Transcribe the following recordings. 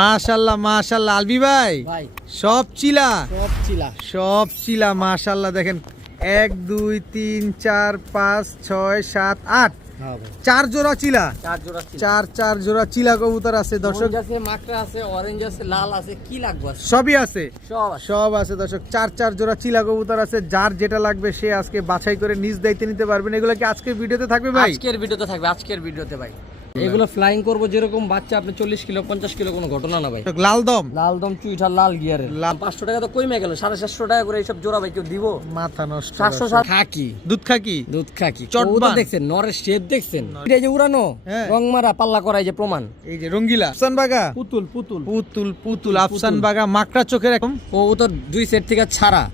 মাশাআল্লাহ মাশাআল্লাহ আলবি ভাই ভাই সব চিলা মাশাআল্লাহ দেখেন 1 2 3 4 5 6 7 8 হ্যাঁ ভাই চার জোড়া চিলা চার জোড়া চিলা কবুতর আছে দর্শক আছে মাকড়া আছে অরেঞ্জ আছে লাল আছে কি লাগবে সবই আছে সব আছে দর্শক চার জোড়া চিলা কবুতর আছে যার যেটা লাগবে সে আজকে বাছাই করে নিজ দায়িত্বে নিতে পারবেন এগুলো কি আজকের ভিডিওতে থাকবে ভাই আজকের ভিডিওতে ভাই এগুলো ফ্লাইং করব যেরকম বাচ্চা আপনি 40 কিলো 50 কিলো কোনো ঘটনা না ভাই লাল দম চুইঠা লাল গিয়ারের 500 টাকা তো কমে গেল 750 টাকা করে এইসব জোড়া ভাই কেউ দিব মাথা নষ্ট 700 খাকি দুধ খাকি চটবান দেখছেন নরের শেপ দেখছেন এটা যে উড়ানো রং মারা পাল্লা করা এই যে প্রমাণ এই যে রঙ্গিলা আফসান বাগা পুতুল আফসান বাগা মাকড়া চোখের এরকম ও তো দুই সেট থেকে ছাড়া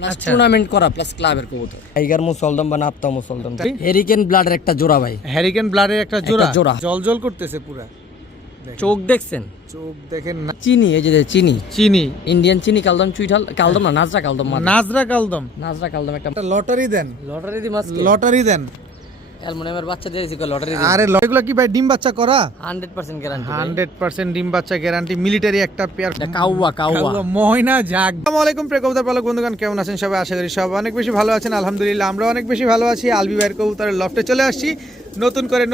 প্লাস টুর্নামেন্ট করা প্লাস ক্লাবের কবুতর টাইগার মুসলদম বা নাপ্তা মুসলদম হেরিকেন ব্লাডের একটা জোড়া ভাই একটা জোড়া জল করতেছে পুরা চোখ দেখছেন চোখ দেখেন না চিনি এই যে চিনি ইন্ডিয়ান চিনি কালদম চুইঠাল কালদম না নাজরা কালদম একটা লটারি দেন লটারি দেন অ্যালুমিনিয়ামের বাচ্চা দিয়েছি লটারি আরে এগুলো কি ভাই ডিম বাচ্চা করা 100% গ্যারান্টি 100% ডিম বাচ্চা গ্যারান্টি মিলিটারি একটা পেয়ার কাউয়া ময়না জাগ আসসালামু আলাইকুম প্রিয় কবুতর পালক বন্ধুগণ কেমন আছেন সবাই আশা করি সবাই অনেক বেশি ভালো আছেন আলহামদুলিল্লাহ আমরা অনেক বেশি ভালো আছি আলবি ভাইয়ের কবুতরের লফটে চলে আসছি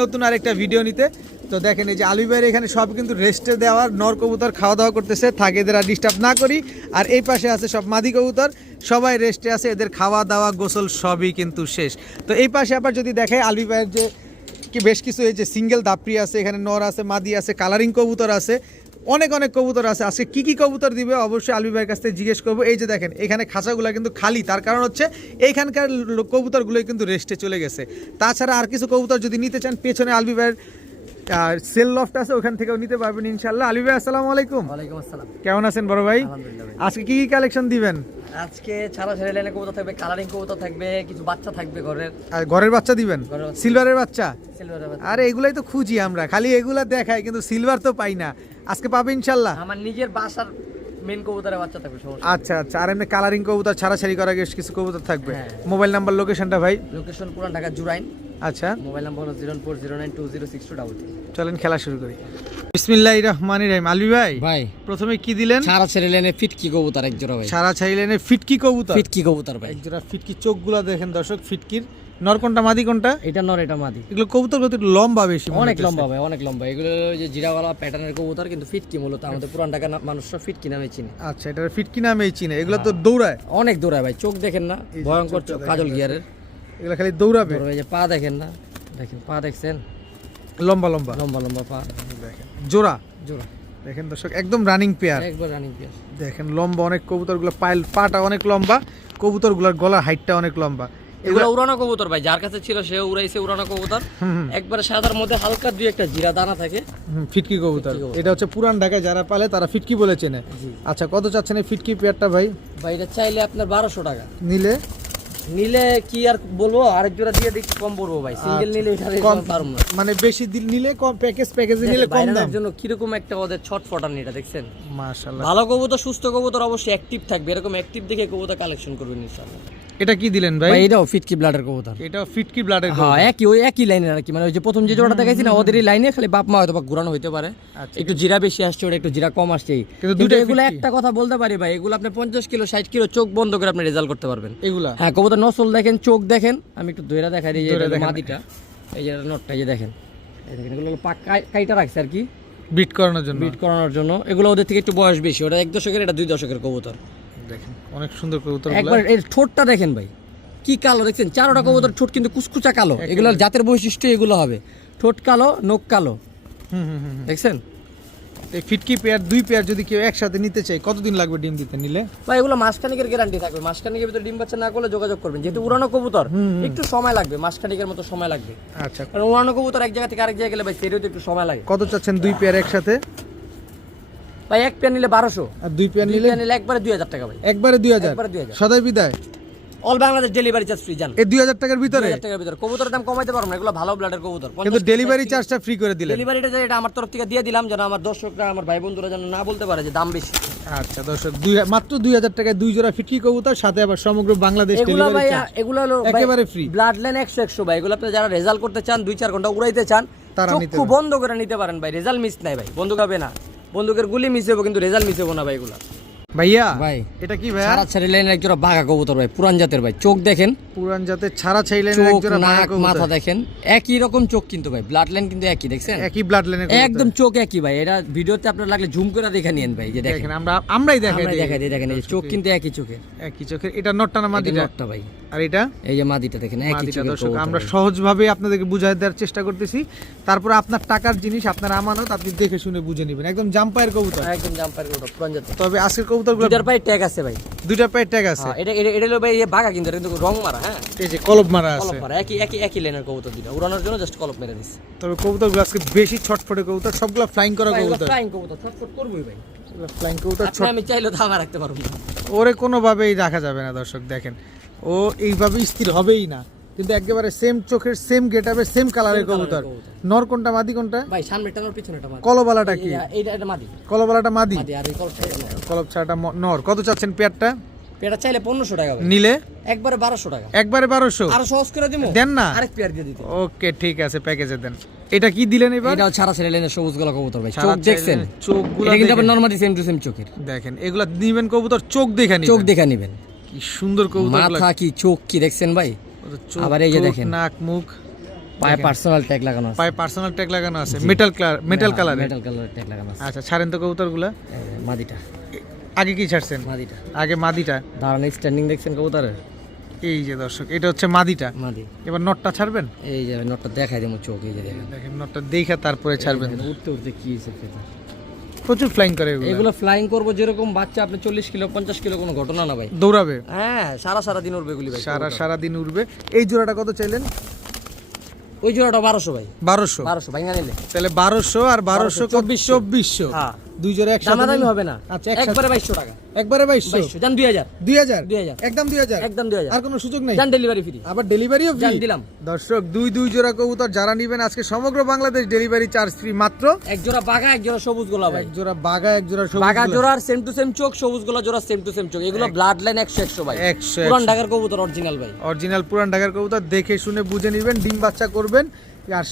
নতুন আরেকটা ভিডিও নিতে তো দেখেন এই যে আলবি ভাইয়ের এখানে সব কিন্তু রেস্টে দেওয়ার নর কবুতর খাওয়া দাওয়া করতেছে থাকে এদের আর ডিস্টার্ব না করি আর এই পাশে আছে সব মাদি কবুতর সবাই রেস্টে আছে এদের খাওয়া দাওয়া গোসল সবই কিন্তু শেষ তো এই পাশে আবার যদি দেখে আলবি ভাইয়ের যে কি বেশ কিছু এই যে সিঙ্গেল দাপড়ি আছে এখানে নর আছে মাদি আছে কালারিং কবুতর আছে অনেক কবুতর আছে আজকে কি কবুতর দিবে অবশ্যই আলবি ভাইয়ের কাছ থেকে জিজ্ঞেস করবো এই যে দেখেন এখানে খাঁচাগুলো কিন্তু খালি তার কারণ হচ্ছে এইখানকার কবুতরগুলোই কিন্তু রেস্টে চলে গেছে তাছাড়া আর কিছু কবুতর যদি নিতে চান পেছনে আলবি ভাইয়ের সেল লফট আছে ওখান থেকেও নিতে পারবেন ইনশাআল্লাহ আলবি ভাই আসসালামু আলাইকুম ওয়ালাইকুম আসসালাম কেমন আছেন বড় ভাই আলহামদুলিল্লাহ আজকে কি কালেকশন দিবেন আজকে ছাড়া লাইনে কবুতর থাকবে কালারিং কবুতর থাকবে কিছু বাচ্চা থাকবে ঘরের বাচ্চা দিবেন সিলভারের বাচ্চা সিলভারের আরে এগুলাই তো খুঁজি আমরা খালি এগুলা দেখাই কিন্তু সিলভার তো পাই না আজকে পাবে ইনশাআল্লাহ আমার নিজের বাসার মেন কবুতরের বাচ্চা থাকবে আচ্ছা আর এমনি কালারিং কবুতর ছাড়াছাড়ি করা কিছু কবুতর থাকবে মোবাইল নাম্বার লোকেশনটা ভাই লোকেশন পুরান ঢাকা জুরাইন আচ্ছা মোবাইল নাম্বার হলো 040920623 চলেন খেলা শুরু করি বিসমিল্লাহির রহমানির রহিম আলবি ভাই প্রথমে কি দিলেন ছাড়া লাইনে ফিটকি কবুতর এক জোড়া ভাই ছাড়া লাইনে ফিটকি কবুতর ভাই এক জোড়া ফিটকি চোখগুলো দেখেন দর্শক ফিটকির নর কোনটা মাদি কোনটা এটা নর এটা মাদি এগুলো কবুতর লম্বা বেশি অনেক লম্বা ভাই অনেক লম্বা এগুলো যে জিরাওয়ালা প্যাটার্নের কবুতর কিন্তু ফিটকি মূলত আমাদের পুরান ঢাকা মানুষরা ফিটকি নামে চিনে আচ্ছা এটা ফিটকি নামেই চিনে এগুলো তো দৌড়ায় অনেক দৌড়ায় ভাই চোখ দেখেন না ভয়ঙ্কর চোখ কাজল গিয়ারের এগুলো খালি দৌড়াবে এই যে পা দেখেন না দেখেন পা দেখছেন লম্বা পা দেখেন জোড়া দেখেন দর্শক একদম রানিং পেয়ার দেখেন লম্বা অনেক কবুতরগুলো পাটা অনেক লম্বা কবুতরগুলোর গলার হাইটটা অনেক লম্বা এগুলো উড়ানো কবুতর ভাই যার কাছে ছিল সে উড়াইছে উড়ানো কবুতর একবারে সাদার মধ্যে হালকা দুই একটা জিরা দানা থাকে ফিটকি কবুতর এটা হচ্ছে পুরান ঢাকায় যারা পালে তারা ফিটকি বলে চেনে আচ্ছা কত চাচ্ছেন এই ফিটকি পেয়ারটা ভাই এটা চাইলে আপনার 1200 টাকা নিলে কি আর বলবো আরেক জোড়া দিয়ে দেখি কম পড়বো ভাই সিঙ্গেল নিলে এটা কম পারবো না মানে বেশি দিন নিলে কম প্যাকেজে নিলে কম দাম জন্য কি রকম একটা ওদের ছটফটানি এটা দেখছেন মাশাআল্লাহ ভালো কবুতর সুস্থ কবুতর অবশ্যই অ্যাক্টিভ থাকবে এরকম অ্যাক্টিভ দেখে কবুতর কালেকশন করবেন ইনশাআল্লাহ এটা কি দিলেন ভাই এটাও ফিটকি ব্লাডের কবুতর হ্যাঁ একই লাইনের আর কি মানে ওই যে প্রথম যে জোড়াটা দেখাইছি না ওদেরই লাইনে খালি বাপ মা হয়তো বা ঘুরানো হইতে পারে একটু জিরা বেশি আসছে ওটা একটু জিরা কম আসছে কিন্তু দুটো এগুলো একটা কথা বলতে পারি ভাই এগুলো আপনি 50 কিলো 60 কিলো চোখ বন্ধ করে আপনি রেজাল্ট করতে পারবেন এগুলা হ্যাঁ কবুতর নসল দেখেন চোখ দেখেন আমি একটু দইরা দেখাই দিই যে মাদিটা এই যে নটটা এই যে দেখেন এই দেখেন এগুলো পাক কাইটা রাখছে আর কি বিট করানোর জন্য এগুলো ওদের থেকে একটু বয়স বেশি ওটা 1 দশকের এটা 2 দশকের কবুতর দেখেন অনেক সুন্দর কবুতর একবার এর ঠোঁটটা দেখেন ভাই কি কালো দেখছেন চারোটা কবুতর ঠোঁট কিন্তু কুচকুচা কালো এগুলো জাতের বৈশিষ্ট্য এগুলো হবে ঠোঁট কালো নখ কালো দেখছেন এই ফিটকি পেয়ার দুই পেয়ার যদি কেউ একসাথে নিতে চায় কতদিন লাগবে ডিম দিতে নিলে ভাই এগুলো মাসখানিকের গ্যারান্টি থাকবে মাসখানিকের ভিতরে ডিম বাচ্চা না করলে যোগাযোগ করবেন যেহেতু উড়ানো কবুতর একটু সময় লাগবে মাসখানিকের মতো সময় লাগবে আচ্ছা কারণ উড়ানো কবুতর এক জায়গা থেকে আরেক জায়গায় গেলে ভাই সেটাও তো একটু সময় লাগে কত চাচ্ছেন দুই পেয়ার একসাথে ভাই এক পেয়ার নিলে 1200 আর দুই পেয়ার নিলে একবারে 2000 টাকা ভাই একবারে 2000 সদাই বিদায় all Bangladesh delivery charge free জান এই 2000 টাকার ভিতরে কবুতরের দাম কমাইতে পারবো না এগুলো ভালো ব্লাডের কবুতর কিন্তু ডেলিভারি চার্জটা ফ্রি করে দিলেন ডেলিভারিটা এটা আমার তরফ থেকে দিয়ে দিলাম যেন আমার দর্শকরা আমার ভাই বন্ধুরা যেন না বলতে পারে যে দাম বেশি আচ্ছা দর্শক মাত্র 2000 টাকায় দুই জোড়া ফিটকি কবুতর সাথে আবার সমগ্র বাংলাদেশ ডেলিভারি চার্জ এগুলো হলো একেবারে ফ্রি ব্লাড লাইন 100 ভাই এগুলো আপনি যারা রেজাল্ট করতে চান 2-4 ঘন্টা উড়াইতে চান চক্ষু বন্ধ করে নিতে পারেন ভাই রেজাল্ট মিস নাই ভাই বন্ধ হবে না বন্দুকের গুলি মিস হবো কিন্তু রেজাল্ট মিস হবো না ভাই এগুলা। ভাইয়া ভাই এটা কি ভাই? ছাড়া ছাড়ি লাইনের একজোড়া বাঘা কবুতর ভাই, পুরান জাতের ভাই। চোখ দেখেন, পুরান জাতের ছাড়া ছাইলেনের চোখ একজোড়া নাক কবুতর। মাথা দেখেন একই রকম চোখ কিন্তু ভাই, ব্লাড লাইন কিন্তু একই, দেখছেন একই ব্লাড লাইনের একদম চোখ একই ভাই। এটা ভিডিওতে আপনার লাগলে জুম করে দেখে নিয়েন ভাই, যে দেখেন দেখেন আমরাই দেখাই আমরা দিই। দেখাই দিই, দেখেন এই যে চোখ কিন্তু একই চোখের, একই চোখের। এটা নটটা না এটা মাদিটা? নটটা ভাই। আর এটা এই যে মাদিটা দেখেন একই মাদিটা। চোখের দর্শক কবুতর আমরা ভাই। সহজভাবে আপনাদেরকে বুঝাই দেওয়ার চেষ্টা করতেছি। তারপর আপনার টাকার জিনিস, আপনার আমানত, আপনি দেখে শুনে বুঝে নেবেন। একদম জাম্পায়ের কবুতর, একদম জাম্পার কবুতর পুরান জাতের। তবে আজকের কবুতরগুলো দুইটার পায়ে ট্যাগ আছে ভাই, দুইটা পায়ে ট্যাগ আছে। হ্যাঁ, এটা এটা এটা হলো ভাই এই বাঘা কিন্তু, এটা কিন্তু রং মারা। হ্যাঁ, এই যে কলব মারা আছে। কলপ মারা, একই একই একই লাইনের কবুতর দুইটা, উড়ানোর জন্য জাস্ট কলপ মেরে দিছে। তবে কবুতরগুলো আজকে বেশি ছটফটে কবুতর, সবগুলো ফ্লাইং করা কবুতর। ফ্লাইং কবুতর ছটফট করবই ভাই, ফ্লাইং কবুতর আপনি আমি চাইলেও ধামা রাখতে পারবো না। ওরে কোনোভাবেই রাখা যাবে না দর্শক। দেখেন ও এইভাবে স্থির হবেই না, কিন্তু একেবারে সেম চোখের, সেম গেটআপের, সেম কালারের কবুতর। নর কোনটা মাদি কোনটা? ভাই সামনেটা নর পিছনেটা মাদি। কলবালাটা কি? এইটা এটা মাদি। কলবালাটা মাদি, মাদি আর এই কলপটা নর। কলব ছাড়াটা নর। কত চাচ্ছেন পেয়ারটা? এটা চাইলে 1500 টাকা ভাই, নিলে একবারে 1200 টাকা। একবারে 1200 আর সহজ করে দিমু, দেন না? আরেক পেয়ার দিয়ে দিতে। ওকে ঠিক আছে, প্যাকেজে দেন। এটা কি দিলেন এবার? এটাও ছাড়া ছেড়ে লাইনের সবুজ গলা কবুতর ভাই, ছাড়া চোখ দেখছেন? ছেড়ে চোখগুলো এটা কিন্তু দেখেন। আবার নরমালি সেম টু সেম চোখের। দেখেন এগুলা নিবেন কবুতর, চোখ দেখে নিবেন। চোখ দেখা নেবেন, কি সুন্দর কবুতর। মাথা কি চোখ কি দেখছেন ভাই। আবার এই যে দেখেন নাক মুখ, পায়ে পার্সোনাল ট্যাগ লাগানো আছে, পায়ে পার্সোনাল ট্যাগ লাগানো আছে, মেটাল কালার, মেটাল কালারে। মেটাল কালার ট্যাগ লাগানো আছে। আচ্ছা ছাড়েন তো কবুতরগুলা। এই যে মাদিটা, আগে কি ছাড়ছেন? মাদিটা আগে মাদিটা। দাঁড়ানো স্ট্যান্ডিং দেখছেন কবুতরের? এই যে দর্শক এটা হচ্ছে মাদিটা। মাদি। এবার নটটা ছাড়বেন। এই যে নটটা দেখাই দেবো, চোখ এই যে দেখেন, দেখেন নটটা দেখে তারপরে ছাড়বেন। উঠতে উঠতে কি হয়েছে ফেদা। প্রচুর ফ্লাইং করে এগুলো। এগুলো ফ্লাইং করবো যেরকম বাচ্চা, আপনি 40 কিলো 50 কিলো কোনো ঘটনা না ভাই। দৌড়াবে হ্যাঁ, সারা দিন উঠবে এগুলি ভাই। সারা দিন উড়বে। এই জোড়াটা কত চাইলেন? ওই জোড়াটা 1200 ভাই, 1200 ভাঙা নিলে তাহলে 1200 আর 1200 2400। হ্যাঁ, দুই জোড়া একসাথে দামাদামি হবে না। আচ্ছা একবারে 2200 টাকা, একবারে 2200 জান 2000 2000 একদম 2000 একদম 2000 আর কোনো সুযোগ নাই? জান ডেলিভারি ফ্রি, আবার ডেলিভারিও ফ্রি জান দিলাম। দর্শক দুই জোড়া কবুতর যারা নেবেন আজকে সমগ্র বাংলাদেশ ডেলিভারি চার্জ ফ্রি মাত্র। এক জোড়া বাঘা, এক জোড়া সবুজ গোলা ভাই। এক জোড়া বাঘা, এক জোড়া সবুজ বাঘা গোলাপ। জোড়ার সেম টু সেম চোখ, সবুজ গোলা জোড়া সেম টু সেম চোখ। এগুলো ব্লাড লাইন 100 ভাই, 100 পুরান ঢাকার কবুতর অরিজিনাল ভাই। অরিজিনাল পুরান ঢাকার কবুতর, দেখে শুনে বুঝে নেবেন, ডিম বাচ্চা করবেন আর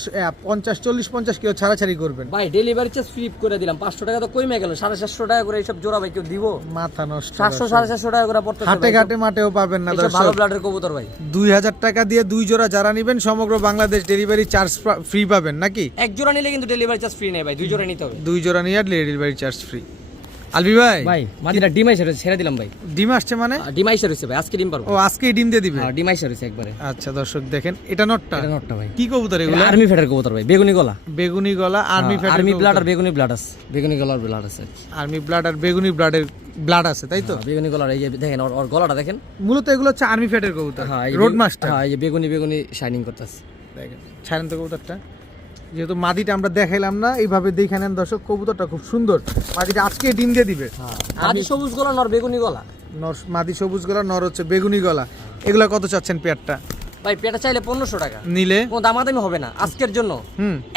40-50 কিলো ছাড়াছাড়ি করবেন ভাই। ডেলিভারি চার্জ ফ্রি করে দিলাম, 500 টাকা তো কমে গেল। 750 টাকা করে এইসব জোড়া ভাই কেউ দিব? মাথা নষ্ট। 700-750 টাকা করে পড়তে হাটে ঘাটে মাঠেও পাবেন না এইসব ভালো দর্শক। ব্লাডের কবুতর ভাই। 2000 টাকা দিয়ে দুই জোড়া যারা নেবেন সমগ্র বাংলাদেশ ডেলিভারি চার্জ ফ্রি পাবেন নাকি? এক জোড়া নিলে কিন্তু ডেলিভারি চার্জ ফ্রি নেই ভাই, দুই জোড়া নিতে হবে। দুই জোড়া নিয়ে ডেলিভারি চার্জ ফ্রি। আলবি ভাই ভাই মাদিটা ডিম আইসা রয়েছে, ছেড়ে দিলাম ভাই। ডিম আসছে মানে? ডিম আইসা রয়েছে ভাই, আজকে ডিম পারবো। ও আজকেই ডিম দিয়ে দিবে? হ্যাঁ, ডিম আইসা রয়েছে একবারে। আচ্ছা দর্শক দেখেন এটা নটটা। এটা নটটা ভাই। কি কবুতর এগুলো? আর্মি ফেডার কবুতর ভাই, বেগুনি গলা। বেগুনি গলা আর্মি ফ্যাট। আর্মি ব্লাড আর বেগুনি ব্লাড আছে, বেগুনি গলার ব্লাড আছে। আর্মি ব্লাড আর বেগুনি ব্লাডের ব্লাড আছে তাই তো? বেগুনি গলার এই যে দেখেন, ওর গলাটা দেখেন। মূলত এগুলো হচ্ছে আর্মি ফ্যাটের কবুতর, হ্যাঁ, রোড মাস্টার। হ্যাঁ, এই যে বেগুনি বেগুনি শাইনিং করতেছে। দেখেন ছাড়েন তো কবুতরটা। যেহেতু মাদিটা আমরা দেখাইলাম না, এইভাবে দেখে নেন দর্শক, কবুতরটা খুব সুন্দর। মাদিটা আজকে ডিম দিয়ে দিবে। মাদি সবুজ গলা, নর বেগুনি গলা। মাদি সবুজ গলা, নর হচ্ছে বেগুনি গলা। এগুলা কত চাচ্ছেন পেয়ারটা? ভাই পেটা চাইলে 1500 টাকা, নিলে কোনো দামাদামি হবে না আজকের জন্য।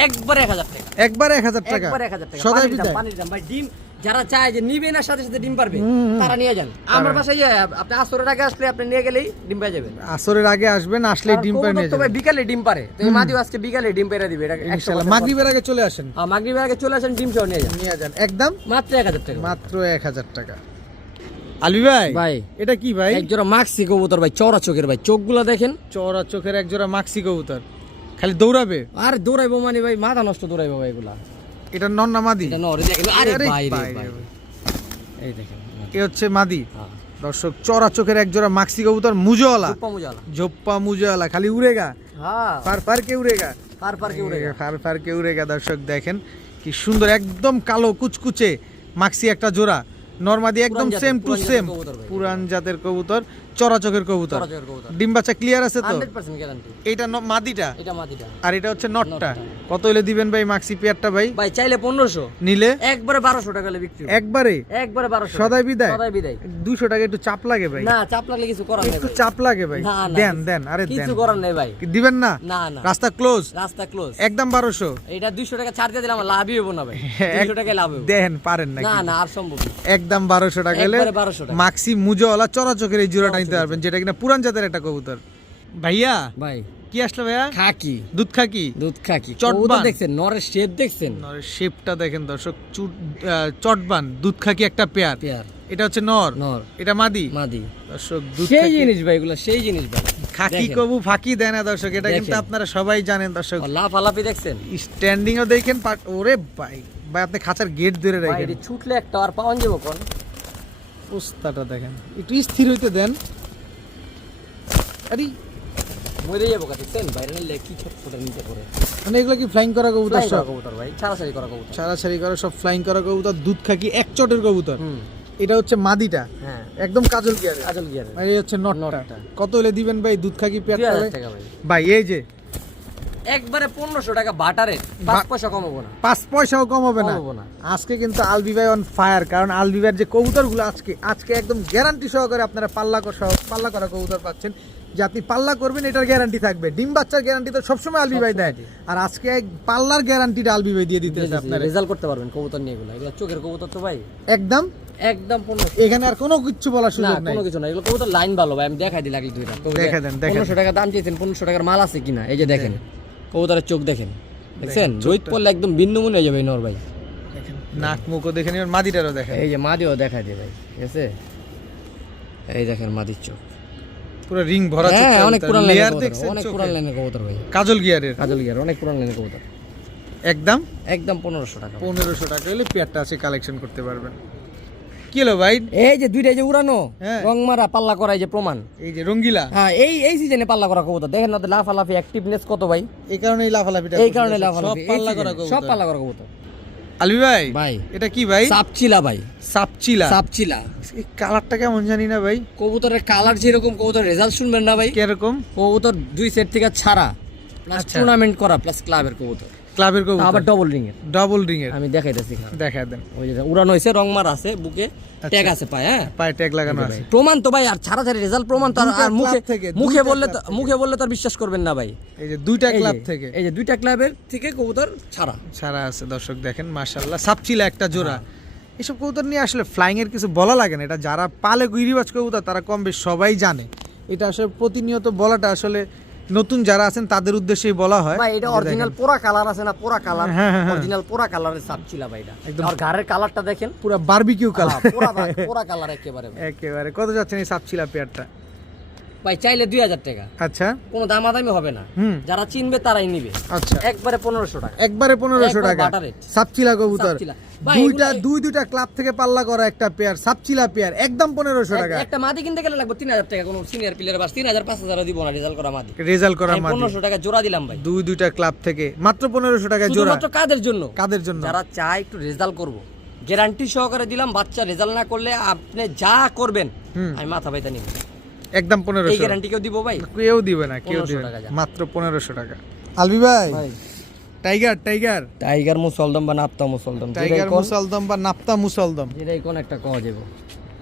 একবারে 1000 টাকা, একবারে 1000 টাকা, একবারে 1000 টাকা। সদাই বিদায়। পানির দাম ভাই। ডিম যারা চায় যে নিবে না সাথে সাথে ডিম পারবে, তারা নিয়ে যান আমার বাসায়। আপনি আসরের আগে আসলে আপনি নিয়ে গেলেই ডিম পেয়ে যাবেন। আসরের আগে আসবেন, আসলে ডিম পেয়ে নিয়ে তো ভাই যাবেন বিকালে ডিম পারে, তো এই মাদিও আজকে বিকালে ডিম পেরে দিবে। এটা ইনশাআল্লাহ। মাগরিবের আগে চলে আসেন। মাগরিবের আগে চলে আসেন, ডিম সহ নিয়ে যান। নিয়ে যান একদম মাত্র 1000 টাকা, মাত্র 1000 টাকা। আলবি ভাই ভাই এটা কি ভাই? এক জোড়া মাক্সি কবুতর ভাই, চওড়া চোখের ভাই, চোখগুলো দেখেন। চওড়া চোখের এক জোড়া মাক্সি কবুতর, খালি দৌড়াবে আর দৌড়াইবো মানে ভাই মাথা নষ্ট দৌড়াইবো ভাই এগুলা। এটা নন না মাদি? এটা নর, দেখেন। আরে আরে ভাই রে ভাই ভাই, রে ভাই। এই দেখেন। এ হচ্ছে মাদি হ্যাঁ, দর্শক, চওড়া চোখের এক জোড়া মাক্সি কবুতর, মুজোওয়ালা, রূপা মুজালা। ঝোপ্পা মুজোওয়ালা, খালি উড়েগা, হ্যাঁ, ফার ফার কে উড়েগা, পার পার কি উড়ে গেল। ফার ফার কে উড়েগা। দর্শক দেখেন কি সুন্দর, একদম কালো কুচকুচে মাক্সি একটা জোড়া, নরমাদি একদম সেম টু সেম, পুরান জাতের কবুতর, চওড়া চোখের কবুতর। চওড়া চোখের কবুতর, ডিম বাচ্চা ক্লিয়ার আছে তো? 100% গ্যারান্টি। এইটা মাদিটা এটা মাদিটা, আর এটা হচ্ছে নটটা। কত হলে দিবেন ভাই মাক্সি পেয়ারটা ভাই? ভাই চাইলে 1500, নিলে একবারে 1200 টাকা হলে বিক্রি। একবারে একবারে 1200, সদাই বিদায়। সদাই বিদায়। 200 টাকা একটু চাপ লাগে ভাই। না, চাপ লাগলে কিছু করার নেই একটু ভাই। চাপ লাগে ভাই। না, না, দেন দেন, আরে দেন, কিছু করার নেই ভাই। দিবেন না? না না, রাস্তা ক্লোজ, রাস্তা ক্লোজ। একদম 1200। এটা 200 টাকা ছাড় দিয়ে দিলাম, লাভই হবো না ভাই। 200 টাকায় লাভ হবে। দেন পারেন নাকি? না না, আর সম্ভব না। একদম 1200 টাকা হলে একবারে 1200 টাকা। মাক্সি মুজোওয়ালা চওড়া চোখের এই জোড়াটা নিতে পারবেন, যেটা কিনা পুরান জাতের একটা কবুতর। ভাইয়া ভাই কি আসলো ভাইয়া? খাকি, দুধ খাকি। দুধ খাকি। চটবান কবুতর দেখছেন, নরের শেপ দেখছেন, নরের শেপটা দেখেন দর্শক। চটবান দুধ খাকি একটা পেয়ার। পেয়ার। এটা হচ্ছে নর, নর। এটা মাদি। মাদি। দর্শক দুধ সেই খাকি জিনিস ভাই, এগুলো সেই জিনিস ভাই। খাকি দেখেন। কবু ফাঁকি দেয় না দর্শক, এটা কিন্তু দেখেন। আপনারা সবাই জানেন দর্শক। লাফালাফি দেখছেন, স্ট্যান্ডিং ও দেখেন। ওরে ভাই ভাই, আপনি খাঁচার গেট ধরে ভাই রাখেন। এটি ছুটলে একটা আর পাওয়া যাবো কোন? অবস্থাটা দেখেন, একটু স্থির হইতে দেন। আরে মরে যাবো কা, দেখছেন বাইরে নিলে কি ছটফটা নিতে পারে। মানে এগুলো কি ফ্লাইং করা কবুতর? ফ্লাইং করা সব কবুতর ভাই, ছাড়াছাড়ি করা কবুতর। ছাড়াছাড়ি করা সব ফ্লাইং করা কবুতর, দুধ খাকি এক চটের কবুতর। এটা হচ্ছে মাদিটা, হ্যাঁ একদম কাজল গিয়ারে। কাজল গিয়ারে। আর এই হচ্ছে নটটা। নটটা। কত হলে দিবেন ভাই দুধ খাকি পেয়ারটা? 2000 টাকা ভাই। ভাই এই যে একবারে 1500 টাকা বাটারে, 5 পয়সা কম হবে না। 5 পয়সাও কম হবে না। কম হবে না। আজকে কিন্তু আলবি ভাই অন ফায়ার, কারণ আলবি ভাইয়ের যে কবুতরগুলো আজকে একদম গ্যারান্টি সহকারে আপনারা পাল্লা করা কবুতর পাচ্ছেন, যে আপনি পাল্লা করবেন এটার গ্যারান্টি থাকবে। ডিম বাচ্চার গ্যারান্টি তো সবসময় আলবি ভাই দেয়, আর আজকে পাল্লার গ্যারান্টিটা আলবি ভাই দিয়ে দিতেছে আপনারা। রেজাল্ট করতে পারবেন কবুতর নিয়ে। এগুলো চোখের কবুতর তো ভাই একদম একদম 1500। এখানে আর কোনো কিছু বলার না সুযোগ নাই। কোনো কিছু না, এগুলো কবুতর লাইন ভালো ভাই, আমি দেখাই দিই লাগলে দুইটা। দেখা দেন, দেখা 1500 টাকা দাম চেয়েছেন, 1500 টাকার মাল আছে কিনা এই যে দেখেন। কবুতরের চোখ দেখেন, দেখছেন রোদ পড়লে একদম ভিন্নমূল্য হয়ে যাবে এই নর ভাই। দেখেন নাক মুখও দেখে নিন, মাদিটারও দেখেন। এই যে মাদিও দেখাই দিই ভাই, ঠিক আছে? এই দেখেন মাদির চোখ, পুরো রিং ভরা চোখ। হ্যাঁ অনেক পুরান লেয়ার লাইনের দেখছেন, অনেক চোখে? পুরান লাইনের কবুতর ভাই, কাজল গিয়ারের। কাজল গিয়ার, অনেক পুরান লাইনের কবুতর। একদম একদম 1500 টাকা। 1500 টাকা হলে পেয়ারটা আছে, কালেকশন করতে পারবেন। কি হলো ভাই? এই যে দুইটা, এই যে উড়ানো হ্যাঁ। রং মারা পাল্লা করা, এই যে প্রমাণ। এই যে রঙ্গিলা, হ্যাঁ এই সিজনে পাল্লা করা কবুতর দেখেন না, লাফালাফি অ্যাক্টিভনেস কত ভাই। এই কারণেই লাফালাফিটা এই কারণে করতেছে। লাফালাফি, সব পাল্লা করা সব কবুতর। পাল্লা করা কবুতর। আলবি ভাই ভাই এটা কি ভাই? সাপচিলা ভাই, সাপচিলা। সাপচিলা। এই কালারটা কেমন জানি না ভাই। কবুতরের কালার যেরকম, কবুতরের রেজাল্ট শুনবেন না ভাই। কিরকম? কবুতর 2 সেট থেকে ছাড়া, প্লাস আচ্ছা। টুর্নামেন্ট করা, প্লাস ক্লাবের কবুতর, ক্লাবের কবুতর, আবার ডবল রিং এর। ডাবল রিং এর। আমি দেখাইতেছি, দেখা দেন। ওই যে উড়ানো হয়েছে, রং মারা আছে, বুকে ট্যাগ আছে পায়। হ্যাঁ পায়ে ট্যাগ লাগানো আছে। প্রমাণ তো ভাই, আর ছাড়াছাড়ি রেজাল্ট প্রমাণ তো। দুইটা আর মুখে ক্লাব থেকে, মুখে দুইটা বললে ক্লাব থেকে। মুখে বললে তার বিশ্বাস করবেন না ভাই। এই যে দুইটা এই যে- ক্লাব থেকে এই যে দুইটা ক্লাবের থেকে কবুতর ছাড়া। ছাড়া আছে দর্শক, দেখেন মাশাআল্লাহ। সাপচিলা একটা জোড়া। এসব কবুতর নিয়ে আসলে ফ্লাইং এর কিছু বলা লাগে না, এটা যারা পালে গিরিবাজ কবুতর তারা কম বেশ সবাই জানে। এটা আসলে প্রতিনিয়ত বলাটা আসলে নতুন যারা আছেন তাদের উদ্দেশ্যেই বলা হয়। ভাই এটা যে অরিজিনাল দেখেন, পোড়া কালার আছে না, পোড়া কালার, হ্যাঁ, হ্যাঁ, হ্যাঁ। অরিজিনাল পোড়া কালারের সাপচিলা ভাই এটা। একদম। আর ঘাড়ের কালারটা দেখেন, পুরো বারবিকিউ কালার। পোড়া কালার একেবারে ভাই। একেবারে। কত যাচ্ছেন এই সাপচিলা পেয়ারটা? ভাই চাইলে 2000 টাকা, আচ্ছা। কোনো দামাদামি হবে না। হুম। যারা চিনবে তারাই নিবে। আচ্ছা, একবারে 1500 টাকা। একবারে 1500 একবার টাকা বাটার রেট। সাপচিলা কবুতর। সাপচিলা। ভাই দুইটা ক্লাব থেকে পাল্লা করা একটা পেয়ার, সাপচিলা পেয়ার, একদম 1500 টাকা। একটা মাদি কিনতে গেলে লাগবে 3000 টাকা, কোনো সিনিয়র প্লেয়ার বাস 3000 5000 দিব না, রেজাল্ট করা মাদি। রেজাল্ট করা আমি মাদি 1500 টাকা জোড়া দিলাম ভাই। দুইটা ক্লাব থেকে মাত্র 1500 টাকা জোড়া। শুধুমাত্র কাদের জন্য? কাদের জন্য? যারা চায় একটু রেজাল্ট করব, গ্যারান্টি সহকারে দিলাম। বাচ্চা রেজাল্ট না করলে আপনি যা করবেন আমি মাথা ব্যথা নিব। একদম এই 1500। গ্যারান্টি কেউ দিব ভাই? কেউ দিবে না, কেউ 1500 দিবে টাকা না। যা। মাত্র 1500 টাকা। আলবি ভাই, টাইগার টাইগার মুসলদম বা নাপ্তা মুসলদম, টাইগার মুসলদম বা নাপ্তা মুসলদম, যেটাই কোন একটা কওয়া যাবে।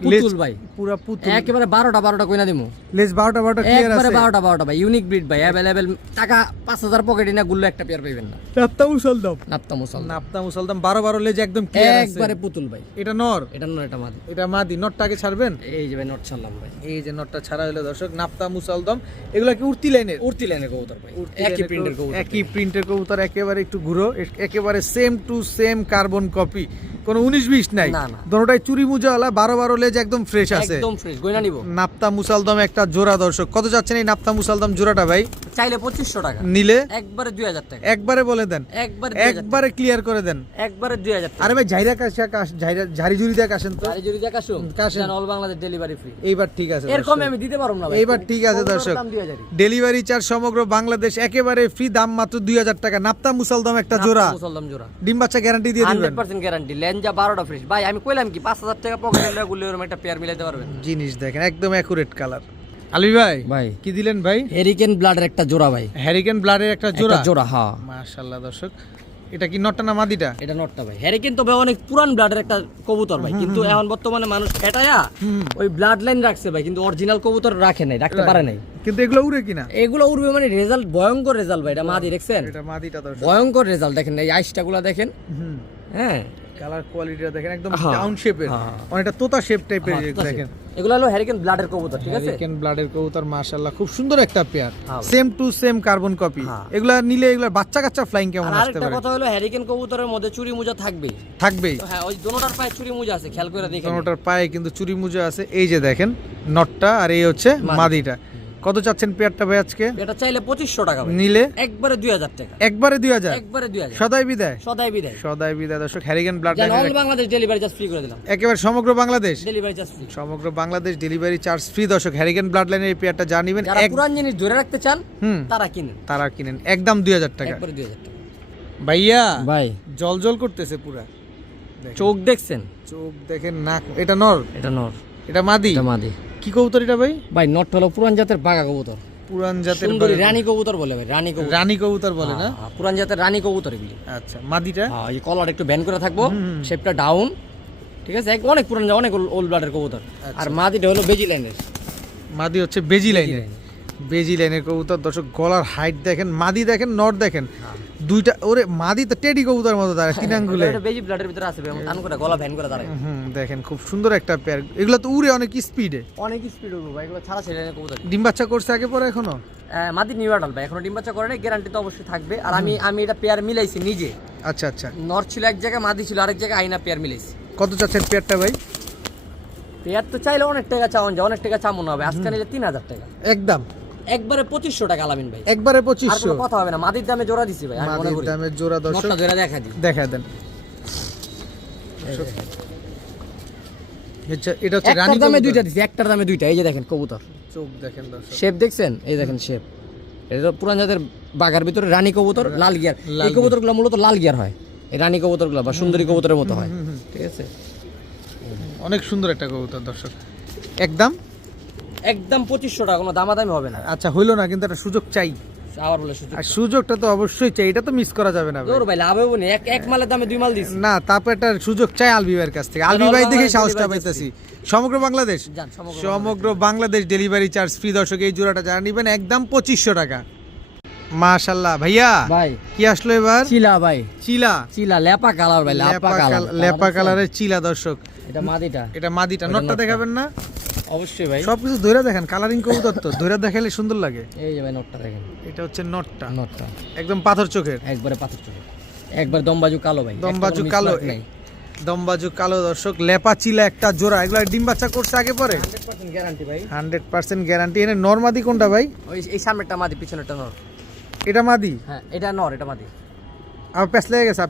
পুতুল ভাই, পুরা পুতুল। একেবারে 12টা কইনা দিমু। লেজ 12টা ক্লিয়ার একবারে আছে। 12টা ভাই, ইউনিক ব্রিড ভাই, अवेलेबल। টাকা 5000 পকেটে না গুললে একটা পেয়ার পাইবেন না। নাপ্তা মুসলদম, নাপ্তা মুসলদম নাপ্তা মুসলদম 12 লেজ একদম ক্লিয়ার আছে। একবারে পুতুল ভাই। এটা নর, এটা নয়, এটা মাদি। এটা মাদি। নটটাকে ছাড়বেন? এই যে ভাই নট ছাড়লাম ভাই। এই যে নটটা ছাড়া হলো দর্শক, নাপ্তা মুসলদম। এগুলা কি উর্তি লাইনের? উড়তি লাইনের কবুতর ভাই, উর্তি একই লাইনের প্রিন্টের কবুতর। একই প্রিন্টের কবুতর, একেবারে একটু ঘুরো, একেবারে same to same carbon copy, কোনো 19-20 নাই। না, না। দোনোটাই চুরি মুজাওয়ালা, 12 লেজ একদম ফ্রেশ আছে। একদম ফ্রেশ, গয়না নিব। নাপ্তা মুসালদম একটা জোড়া দর্শক। কত যাচ্ছেন এই নাপ্তা মুসালদম জোড়াটা ভাই? চাইলে 2500 টাকা, নিলে একবারে 2000 টাকা। একবারে বলে দেন, একবারে 2000 টাকা। একবারে ক্লিয়ার করে দেন। একবারে 2000 টাকা। আরে ভাই ঝাড়ি ঝুড়ি দেখ আসেন তো। গাড়ি যদি দেখাসো কাশেন। All Bangladesh delivery free. এইবার ঠিক আছে এর দর্শক। কমে আমি দিতে পারবো না ভাই। এইবার ঠিক আছে কবুতরের দর্শক। দাম 2000 ই। ডেলিভারি চার্জ সমগ্র বাংলাদেশ, একেবারে ফ্রি, দাম মাত্র 2000 টাকা। নাপ্তা মুসালদম একটা জোড়া, নাপ্তা মুসলদম জোড়া, ডিম বাচ্চা গ্যারান্টি দিয়ে দিবেন। 100% গ্যারান্টি। লেনজা 12টা ফ্রেশ ভাই। আমি কইলাম কি 5000 টাকা পকেটে লয়ে গুলে এরকম একটা পেয়ার মিলাইতে পারবেন। জিনিস দেখেন, একদম অ্যাকুরেট কালার। আলবি ভাই, ভাই কি দিলেন ভাই? হেরিকেন ব্লাডের একটা জোড়া ভাই। হ্যারিকেন ব্লাডের একটা জোড়া। একটা জোড়া, হ্যাঁ। মাশাআল্লাহ দর্শক, এটা কি নটটা না মাদিটা? এটা নটটা ভাই। হেরিকেন তো ভাই অনেক পুরান ব্লাডের একটা কবুতর ভাই, কিন্তু এখন বর্তমানে মানুষ এটায়া ওই ব্লাড লাইন রাখছে ভাই, কিন্তু অরিজিনাল কবুতর রাখে নাই, রাখতে পারে নাই। কিন্তু এগুলো উড়ে কিনা? এগুলো উড়বে মানে রেজাল্ট ভয়ঙ্কর রেজাল্ট ভাই। এটা মাদি দেখছেন, এটা মাদিটা দর্শক। ভয়ঙ্কর রেজাল্ট দেখেন। এই আইসটা গুলা দেখেন, হুম, হ্যাঁ কালার কোয়ালিটিটা দেখেন একদম ডাউন শেপের, অনেকটা তোতা শেপ টাইপের দেখেন। এগুলো হলো হ্যারিকেন ব্লাডের কবুতর, ঠিক আছে? হ্যারিকেন ব্লাডের কবুতর মাশাআল্লাহ, খুব সুন্দর একটা pair, same to same carbon copy. এগুলা নিলে এগুলা বাচ্চা কাচ্চা ফ্লাইং কেমন আসতে আরেকটা পারে? কথা হলো হ্যারিকেন কবুতরের মধ্যে চুরি মুজা থাকবেই। হ্যাঁ, ওই দোনোটার পায়ে চুরি মুজা আছে, খেয়াল করে দেখেন। দোনোটার পায়ে কিন্তু চুরি মুজা আছে। এই যে দেখেন নটটা, আর এই হচ্ছে মাদিটা। কত চাচ্ছেন পেয়ারটা ভাই আজকে? এটা চাইলে 2500 টাকা, নিলে একবারে 2000 টাকা। একবারে 2000? একবারে 2000। সদাই বিদায়? সদাই বিদায়। সদাই বিদায় দর্শক। Hurricane blood line all Bangladesh delivery charge free করে দিলাম। একেবারে সমগ্র বাংলাদেশ ডেলিভারি চার্জ ফ্রি। সমগ্র বাংলাদেশ ডেলিভারি চার্জ ফ্রি দর্শক। হ্যারিকেন ব্লাড লাইনের এই পেয়ারটা যা নিবেন, যারা পুরান জিনিস ধরে রাখতে চান তারা কিনেন, একদম 2000 টাকা। একবারে 2000 টাকা। ভাইয়া ভাই জল জল করতেছে পুরা, চোখ দেখছেন? চোখ দেখেন, নাক। এটা নর? এটা নর। এটা মাদি? এটা মাদি। কি কবুতর এটা ভাই? ভাই নট হলো পুরান জাতের বাঘা কবুতর, পুরান জাতের সুন্দরী রানী কবুতর বলে ভাই, রানী কবুতর। রানী কবুতর বলে না? পুরান জাতের রানী কবুতর এগুলি। আচ্ছা, মাদিটা? হ্যাঁ, এই কলার একটু ব্যান করে থাকবো, শেপটা ডাউন, ঠিক আছে? অনেক পুরান, অনেক ওল্ড ব্লাডের কবুতর। আর মাদিটা হলো বেজি লাইনের। মাদি হচ্ছে বেজি লাইনের, বেজি লাইনের কবুতর দর্শক। গলার হাইট দেখেন, মাদি দেখেন, নর দেখেন, দুইটা। ওরে মাদি তো টেডি কবুতর মতো দাঁড়ায়, তিন আঙ্গুলে। এটা বেজি ব্লাডের ভিতরে আছে, টান করে গলা ভ্যান করে দাঁড়ায়। দেখেন খুব সুন্দর একটা পেয়ার। এগুলো তো উড়ে অনেক স্পিডে, অনেক স্পিড উড়বে ভাই, এগুলো ছাড়া ছেড়ে কবুতর। ডিম বাচ্চা করছে আগে পরে এখনো? মাদি নিউ অ্যাডাল্ট ভাই, এখনো ডিম বাচ্চা করে নাই, গ্যারান্টি তো অবশ্যই থাকবে। আর আমি এটা পেয়ার মিলাইছি নিজে। আচ্ছা আচ্ছা। নর ছিল এক জায়গায়, মাদি ছিল আরেক জায়গায়, আইনা পেয়ার মিলাইছি। কত চাচ্ছেন পেয়ারটা ভাই? পেয়ার তো চাইলে অনেক টাকা চাওয়ান যায়, অনেক টাকা চামন হবে। আজকে নিলে 3000 টাকা একদম, একবারে 2500 টাকা আলামিন ভাই, একবারে আর 2500। কোনো কথা হবে না। মাদির দামে জোড়া দিছি ভাই, আমি মনে মাদির করি দামে জোড়া দর্শক। নটটা জোড়া দেখা দিই, দেখা দেন। এটা হচ্ছে রানী দামে কবুতর। দুইটা দিছি, একটার দামে দুইটা। এই যে দেখেন কবুতর, চোখ দেখেন দর্শক, শেপ দেখছেন? এই দেখেন শেপ। এটা পুরান জাতের বাঘার ভিতরে রানী কবুতর, লাল গিয়ার। এই কবুতরগুলো মূলত লাল গিয়ার হয়, এই রানী কবুতরগুলো বা সুন্দরী কবুতরের মতো হয়, ঠিক আছে? অনেক সুন্দর একটা কবুতর দর্শক। একদম 2500 টাকা, কোনো দামাদামি হবে না। আচ্ছা, হইলো না, কিন্তু একটা সুযোগ চাই। আবার বলে সুযোগ, আর সুযোগটা তো অবশ্যই চাই, এটা তো মিস করা যাবে না ভাই। দৌড় ভাই, লাভ হবে না। এক মালের দামে দুই মাল দিছি না, তারপর একটা সুযোগ চাই আলবি ভাইয়ের কাছ থেকে। আলবি ভাই দেখে সাহসটা পাইতেছি। সমগ্র বাংলাদেশ, সমগ্র বাংলাদেশ ডেলিভারি চার্জ ফ্রি দর্শক। এই জোড়াটা যারা নিবেন একদম 2500 টাকা। মাশাআল্লাহ ভাইয়া, ভাই কি আসলো এবার? চিলা ভাই, চিলা। চিলা লেপা কালার ভাই, লেপা কালার, লেপা কালারের চিলা দর্শক। এটা মাদিটা, এটা মাদিটা। নটটা দেখাবেন না? অবশ্যই ভাই, সবকিছু ধরে দেখেন, কালারিং কবুতর তো ধরে দেখালে সুন্দর লাগে। এই যে ভাই নটটা দেখেন, এটা হচ্ছে নটটা, নটটা একদম পাথর চোখের, একবারে পাথর চোখের, একবার দমবাজু কালো ভাই, দমবাজু কালো, দমবাজু কালো দর্শক। লেপা চিলা একটা জোড়া। এগুলা ডিম বাচ্চা করছে আগে পরে? 100% গ্যারান্টি ভাই, 100% গ্যারান্টি। এনে নর মাদি কোনটা ভাই? ওই এই সামনেরটা মাদি, পিছনেরটা নর। এটা মাদি? হ্যাঁ, এটা নর, এটা মাদি। আর প্যাস লেগে গেছে,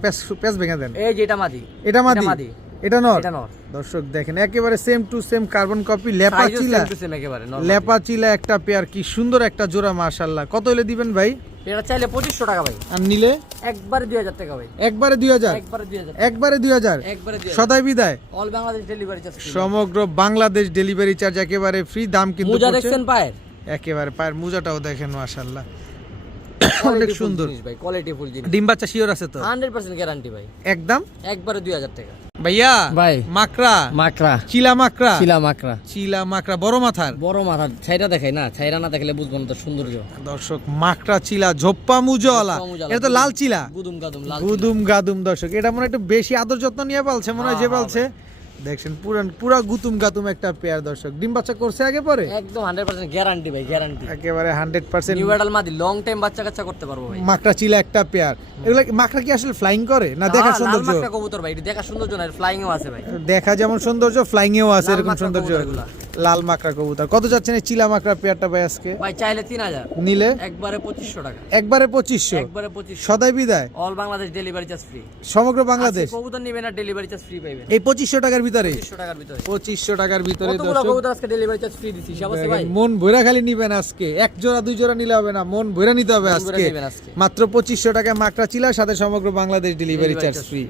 প্যাস ভেঙে দেন। এই যে এটা মাদি, এটা মাদি, এটা নর। এটা নর দর্শক দেখেন, একেবারে same to same carbon copy. লেপা চিলা, একেবারে লেপা চিলা একটা পেয়ার, কি সুন্দর একটা জোড়া মাশাআল্লাহ। কত হলে দিবেন ভাই? এটা চাইলে 2500 টাকা ভাই, আর নিলে একবারে 2000 টাকা ভাই, একবারে 2000, একবারে 2000, একবারে 2000, একবারে 2000। সদাই বিদায়? অল বাংলাদেশ ডেলিভারি চার্জ, সমগ্র বাংলাদেশ ডেলিভারি চার্জ একেবারে ফ্রি। দাম কিন্তু মোজা দেখছেন পায়ের? একেবারে পায়ের মোজাটাও দেখেন মাশাআল্লাহ, অনেক সুন্দর ভাই, কোয়ালিটি ফুল জিনিস। ডিম বাচ্চা শিওর আছে তো? 100% গ্যারান্টি ভাই, একদম একবারে 2000 টাকা ভাইয়া। ভাই মাকড়া, মাকড়া, চিলা মাকড়া, চিলা মাকড়া, চিলা মাকড়া বড় মাথার। বড় মাথা, ছাইরা দেখাই না, ছাইরা না দেখলে বুঝবো না তো সৌন্দর্য দর্শক। মাকড়া চিলা, ঝোপ্পা মুজওয়ালা। এটা তো লাল চিলা, গুদুম গাদুম লাল, গুদুম গাদুম দর্শক। এটা মনে হয় একটু বেশি আদর যত্ন নিয়ে পালছে মনে হয়, যে পালছে। দেখছেন পুরা গুতুম গাতুম একটা পেয়ার দর্শক। ডিম বাচ্চা করছে আগে পরে? একদম 100% গ্যারান্টি ভাই, গ্যারান্টি, একেবারে 100%। নিউ অ্যাডাল্ট মাদি, লং টাইম বাচ্চা কাচ্চা করতে পারবো ভাই। মাকড়া চিলা একটা পেয়ার। এগুলা মাকড়া কি আসলে ফ্লাইং করে না দেখা সৌন্দর্য? লাল মাকড়া কবুতর ভাই, এটা দেখা সৌন্দর্য না, ফ্লাইং ও আছে ভাই। দেখা যেমন সৌন্দর্য, ফ্লাইং এও আছে লাল এরকম মাকড়া সৌন্দর্য। কবুতরগুলা। লাল মাকড়া কবুতর। কত যাচ্ছেন এই চিলা মাকড়া পেয়ারটা ভাই আজকে? ভাই চাইলে 3000, নিলে একবারে 2500 টাকা, একবারে 2500, একবারে 2500। সদাই বিদায়? All Bangladesh delivery charge free, সমগ্র বাংলাদেশ। কবুতর নিবেন আর ডেলিভারি চার্জ ফ্রি পাইবেন এই 2500 টাকার ভিতরে, 2500 টাকার ভিতরে, 2500 টাকার ভিতরে কতগুলো দর্শক। কবুতর আজকে ডেলিভারি চার্জ ফ্রি দিছি সবাই ভাই। মন ভৈরা খালি নিবেন আজকে, এক জোড়া দুই জোড়া নিলে হবে না, মন ভৈরা নিতে হবে আজকে। মাত্র 2500 টাকায় মাকড়া চিলা, সাথে সমগ্র Bangladesh delivery charge free.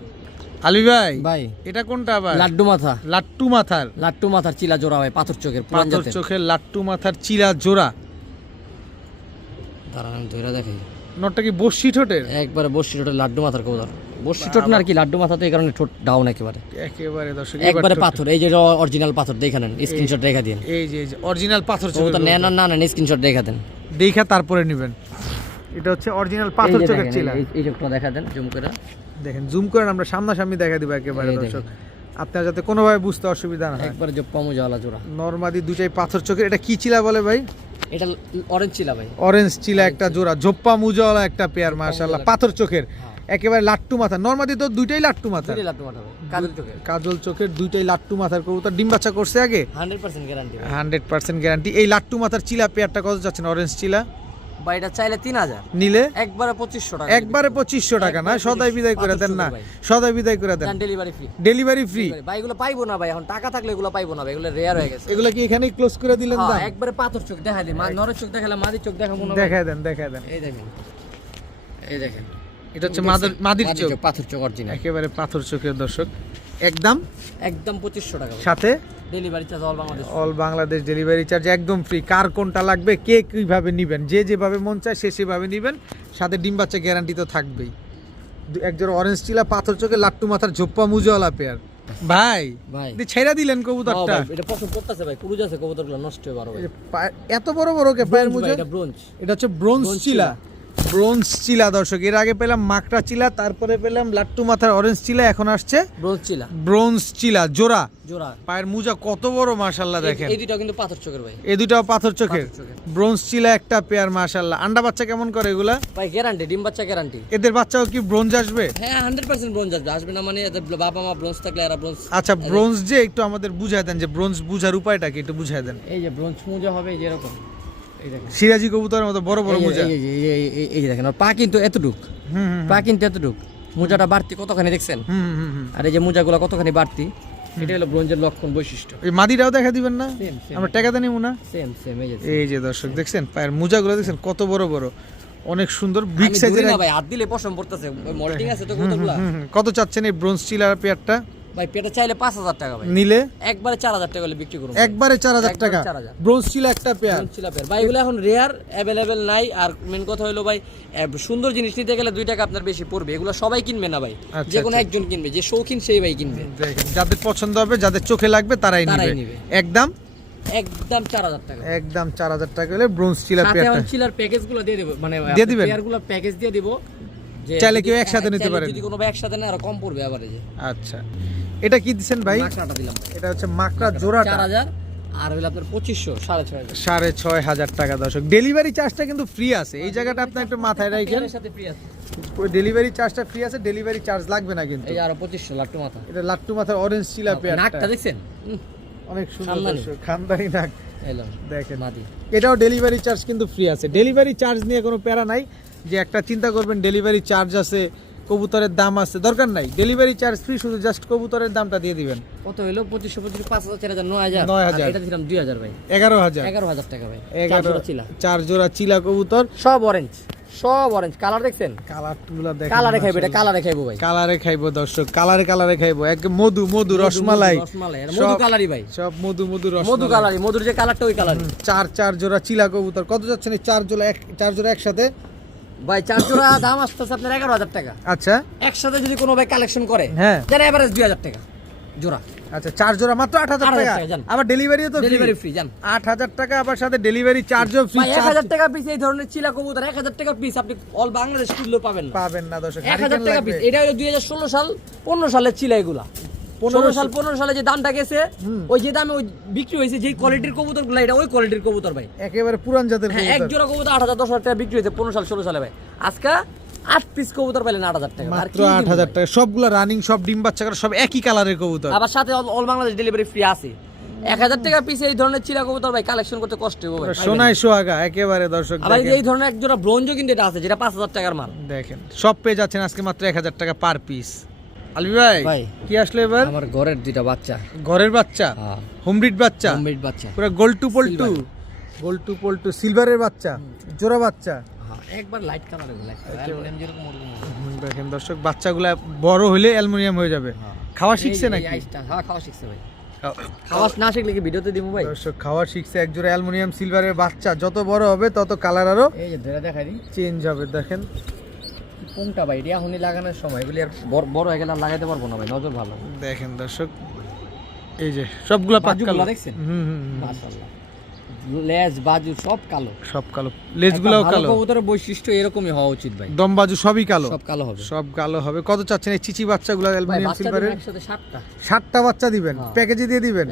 Ali ভাই, ভাই এটা কোনটা আবার? লাড্ডু মাথা, লাট্টু মাথার, লাড্ডু মাথার চিলা জোড়া ভাই, পাথর চোখের, পুরান পাথর জাতের। চোখের লাট্টু মাথার চিলা জোড়া। দাঁড়ান আমি ধইরা দেখাই। নটটা কি বর্ষি ঠোঁটের? একবারে বর্ষি ঠোঁটের লাড্ডু মাথার কবুতর। বর্ষি ঠোঁট না আর কি, লাড্ডু মাথা তো এই কারণে ঠোঁট ডাউন একেবারে, একেবারে দর্শক। একবারে পাথর। এই যে অরিজিনাল পাথর দেখে নেন, স্ক্রিনশট রেখা দিন। এই যে অরিজিনাল পাথর চোখের কবুতর নেন আর না নেন, স্ক্রিনশট রেখা দেন, দেখা তারপরে নেবেন। এটা হচ্ছে অরিজিনাল পাথর চোখের চিলা। এই চোখটা দেখা দেন জুম করে। দেখেন জুম করেন, আমরা সামনাসামনি দেখা দিব একেবারে দর্শক, আপনার যাতে কোনোভাবে বুঝতে অসুবিধা না হয়। একবারে জোপ্পা মুজাওয়ালা জোড়া, নরমাদি দুটাই পাথর চোখের। এটা কি চিলা বলে ভাই? এটা অরেঞ্জ চিলা ভাই, অরেঞ্জ চিলা একটা জোড়া, ঝোপ্পা মুজাওয়ালা একটা পেয়ার, মাশাআল্লাহ পাথর চোখের, একেবারে লাট্টু মাথা। নরমাদি তো দুইটাই লাট্টু মাথা, দুইটাই লাট্টু মাথা ভাই, কাজল চোখের, কাজল চোখের দুইটাই লাট্টু মাথার কবুতর। ডিম বাচ্চা করছে আগে? 100% গ্যারান্টি, 100% গ্যারান্টি। এই লাট্টু মাথার চিলা পেয়ারটা কত যাচ্ছেন অরেঞ্জ চিলা? ভাই এটা চাইলে 3000, নিলে একবারে 2500 টাকা, একবারে 2500 টাকা না? সদাই বিদায় করে দেন না, সদাই বিদায় করে দেন, ডেলিভারি ফ্রি, ডেলিভারি ফ্রি ভাই। এগুলো পাইবো না ভাই, এখন টাকা থাকলে এগুলো পাইবো না ভাই, এগুলো রেয়ার হয়ে গেছে। এগুলো কি এখানেই ক্লোজ করে দিলেন? দাম একবারে পাথর চোখ দেখাই দিই, নরের চোখ দেখালে মাদির চোখ দেখাবো না, দেখায় দেন, দেখায় দেন। এই দেখেন, এই দেখেন, এটা হচ্ছে মাদির চোখ, পাথর চোখ অরিজিনাল, একেবারে পাথর চোখের দর্শক। একদম 2500 টাকা, সাথে delivery charge all Bangladesh, all Bangladesh delivery charge একদম ফ্রি। কার কোনটা লাগবে, কে কিভাবে নিবেন, যে যেভাবে মন চায় সে সেভাবে নিবেন, সাথে ডিম বাচ্চা গ্যারান্টি তো থাকবেই। একজোড়া অরেঞ্জ চিলা পাথর চোখে লাট্টু মাথার ঝোপ্পা মুজাওয়ালা পেয়ার। ভাই ছেড়া দিলেন কবুতরটা? এটা পছন্দ করতেছে ভাই, কুরুজ আছে কবুতরগুলো নষ্ট হয়ে বড় ভাই, এত বড় বড় কে পায়ের মুজা? এটা ব্রোঞ্জ, এটা হচ্ছে ব্রোঞ্জ চিলা, ব্রোঞ্জ চিলা দর্শক। এর আগে পেলাম মাকড়া চিলা, তারপরে পেলাম লাট্টু মাথার অরেঞ্জ চিলা, এখন আসছে ব্রোঞ্জ চিলা, ব্রোঞ্জ চিলা জোড়া। জোড়া পায়ের মুজা কত বড় মাশাআল্লাহ, দেখেন এই দুটো কিন্তু পাথর চোখের ভাই, এই দুটাও পাথর চোখের ব্রোঞ্জ চিলা একটা পেয়ার মাশাআল্লাহ। আন্ডা বাচ্চা কেমন করে এগুলা ভাই? গ্যারান্টি, ডিম বাচ্চা গ্যারান্টি। এদের বাচ্চাও কি ব্রোঞ্জ আসবে? হ্যাঁ 100% ব্রোঞ্জ আসবে, আসবে না মানে এদের বাবা মা ব্রোঞ্জ থাকলে এরা ব্রোঞ্জ। আচ্ছা ব্রোঞ্জ যে একটু আমাদের বুঝায় দেন, যে ব্রোঞ্জ বুঝার উপায়টা কি একটু বুঝায় দেন। এই যে ব্রোঞ্জ মুজা হবে এই যে এরকম, এই দেখেন সিরাজি কবুতরের মতো বড় বড় মুজা, এই যে দেখেন, আর পা কিন্তু এতটুক, পা কিন্তু এতটুক, মুজাটা বাড়তি কতখানি দেখছেন? আর এই যে মুজাগুলো কতখানি বাড়তি, এটা হলো ব্রোঞ্জের লক্ষণ বৈশিষ্ট্য। এই মাদিটাও দেখা দিবেন না? আমরা টাকাতে নিব না? সেম সেম, এই যে দর্শক দেখছেন পায়ের মুজাগুলো দেখছেন কত বড় বড়, অনেক সুন্দর বিগ সাইজের। ভাই হাত দিলে পশম পড়তেছে, মল্টিং আছে তো কতগুলা। কত চাচ্ছেন এই ব্রোঞ্জ চিলার পেয়ারটা? ভাই পেটা চাইলে 5000 টাকা ভাই, নিলে একবারে 4000 টাকা হলে বিক্রি করব, একবারে 4000 টাকা ব্রোঞ্জ চিলা একটা পেয়ার। ব্রোঞ্জ চিলা পেয়ার ভাই, এগুলো এখন রেয়ার, अवेलेबल নাই। আর মেন কথা হলো ভাই, সুন্দর জিনিস নিতে গেলে 2 টাকা আপনার বেশি পড়বে, এগুলো সবাই কিনবে না ভাই, যে কোনো একজন কিনবে, যে শৌখিন সেই ভাই কিনবে। দেখেন যাদের পছন্দ হবে, যাদের চোখে লাগবে তারাই নিবে। একদম 4000 টাকা, একদম 4000 টাকা হলে ব্রোঞ্জ চিলা পেয়ারটা। সাথে চিলার প্যাকেজগুলো দিয়ে দেব, মানে দিয়ে দিবেন, পেয়ারগুলো প্যাকেজ দিয়ে দিব, যে চাইলে কেউ একসাথে নিতে পারে, যদি কোনো ভাই একসাথে না আর কম পড়বে এভারেজে। আচ্ছা এটা কি দিবেন ভাই? মাকড়াটা দিলাম, এটা হচ্ছে মাকড়া জোড়াটা 4000, আর হলো আপনার 2500, 6500, 6500 টাকা দর্শক। ডেলিভারি চার্জটা কিন্তু ফ্রি আছে, এই জায়গাটা আপনি একটু মাথায় রাখেন, এর সাথে ফ্রি আছে, ডেলিভারি চার্জটা ফ্রি আছে, ডেলিভারি চার্জ লাগবে না কিন্তু। এই আরো 2500 লাট্টু মাথা, এটা লাট্টু মাথার অরেঞ্জ চিলা পেয়ার, নাকটা দেখছেন অনেক সুন্দর দর্শক, খানদানি নাক এলো দেখেন। মাদি এটাও ডেলিভারি চার্জ কিন্তু ফ্রি আছে, ডেলিভারি চার্জ নিয়ে কোনো প্যারা নাই, যে একটা চিন্তা করবেন ডেলিভারি চার্জ আছে, কবুতরের দাম আছে, দরকার নাই, ডেলিভারি চার্জ ফ্রি, শুধু জাস্ট কবুতরের দামটা দিয়ে দিবেন। কত হলো? 2500, 5000, 4000, 9000, 9000, এটা দিলাম 2000 ভাই, 11000 টাকা ভাই, 11 চিলা, 4 জোড়া চিলা কবুতর, সব অরেঞ্জ, সব অরেঞ্জ কালার দেখছেন, কালারগুলো দেখেন, কালারে খাইবো, এটা কালারে খাইবো ভাই, কালারে খাইবো দর্শক, কালারে খাইবো, এক মধু মধু রসমালাই, রসমালাই, মধু কালারি ভাই, সব মধু মধু মধু রসমালাই, কালারি, মধুর যে কালারটা ওই কালারই। 4 জোড়া চিলা কবুতর কত যাচ্ছেন এই 4 জোড়া একসাথে? ভাই 4 জোড়া দাম আসতেছে আপনার 11000 টাকা। আচ্ছা একসাথে যদি কোনো ভাই কালেকশন করে, হ্যাঁ জান এভারেজ 2000 টাকা জোড়া। আচ্ছা 4 জোড়া মাত্র 8000 টাকা, আবার ডেলিভারিও তো ডেলিভারি ফ্রি জান, 8000 টাকা, আবার সাথে ডেলিভারি চার্জও ফ্রি। ভাই 1000 টাকা পিস এই ধরনের চিলা কবুতর 1000 টাকা পিস আপনি অল বাংলাদেশ খুললেও পাবেন না, পাবেন না দর্শক। 1000 টাকা পিস। এটা হলো 2016 সাল 15 সালের চিলা, এগুলা 15 সালে যে দামটা গেছে, ওই যে দামে ওই বিক্রি হয়েছে, যে কোয়ালিটির কবুতরগুলো, এটা ওই কোয়ালিটির কবুতর ভাই, একেবারে পুরান জাতের হ্যাঁ, এক কবুতর। জোড়া কবুতর 8000, 10000 টাকা বিক্রি হয়েছে 15 সাল 16 সালে ভাই। আজকে 8 পিস কবুতর পাইলেন 8000 টাকা, আর মাত্র কি দিব 8000 ভাই? টাকা, সবগুলা রানিং, সব ডিম বাচ্চা করা, সব একই কালারের কবুতর, আবার সাথে অল বাংলাদেশ ডেলিভারি ফ্রি আছে। 1000 টাকা পিস এই ধরনের চিলা কবুতর ভাই কালেকশন করতে কষ্ট হবে ভাই, সোনায় সোহাগা একেবারে দর্শক। আবার দেখেন এই ধরনের এক জোড়া ব্রোঞ্জও কিন্তু এটা আছে, যেটা 5000 টাকার মাল। দেখেন সব পেয়ে যাচ্ছেন আজকে মাত্র 1000 টাকা পার পিস। আলবি ভাই ভাই কি আসলে এবার? আমার ঘরের দুইটা বাচ্চা, ঘরের বাচ্চা, হ্যাঁ হোমব্রিড বাচ্চা, হোমমেড বাচ্চা, পুরো গোল্ড টু পল্টু সিলভারের বাচ্চা, জোড়া বাচ্চা, হ্যাঁ একবার লাইট কালারের, অ্যালুমিনিয়াম যেরকম ওরকম। দেখেন দর্শক বাচ্চাগুলা বড় হলে অ্যালুমিনিয়াম হয়ে যাবে। খাওয়া শিখছে নাকি? হ্যাঁ খাওয়া শিখছে ভাই, খাওয়া না শিখলে কি ভিডিওতে দিব ভাই? দর্শক খাওয়া শিখছে, এক জোড়া অ্যালুমিনিয়াম সিলভারের বাচ্চা, যত বড় হবে তত কালার আরো এই যে ধরে দেখাই দিই চেঞ্জ হবে। দেখেন কোনটা ভাই, এটা এখনই লাগানোর সময়, এগুলি আর বড় হয়ে গেলে আর লাগাইতে পারবো না ভাই, নজর ভালো। দেখেন দর্শক এই যে সবগুলা পাক্কা বাজুগুলো দেখছেন? হুম মাশাআল্লাহ লেজ বাজু সব কালো, সব কালো, লেজগুলোও কালো। কবুতরের বৈশিষ্ট্য এরকমই হওয়া উচিত ভাই, দম বাজু সবই কালো, সব কালো হবে, সব কালো হবে। কত চাচ্ছেন এই চিচি বাচ্চাগুলো অ্যালুমিনিয়াম সিলভারের? একসাথে 7টা, 7টা বাচ্চা দিবেন, প্যাকেজে দিয়ে দিবেন?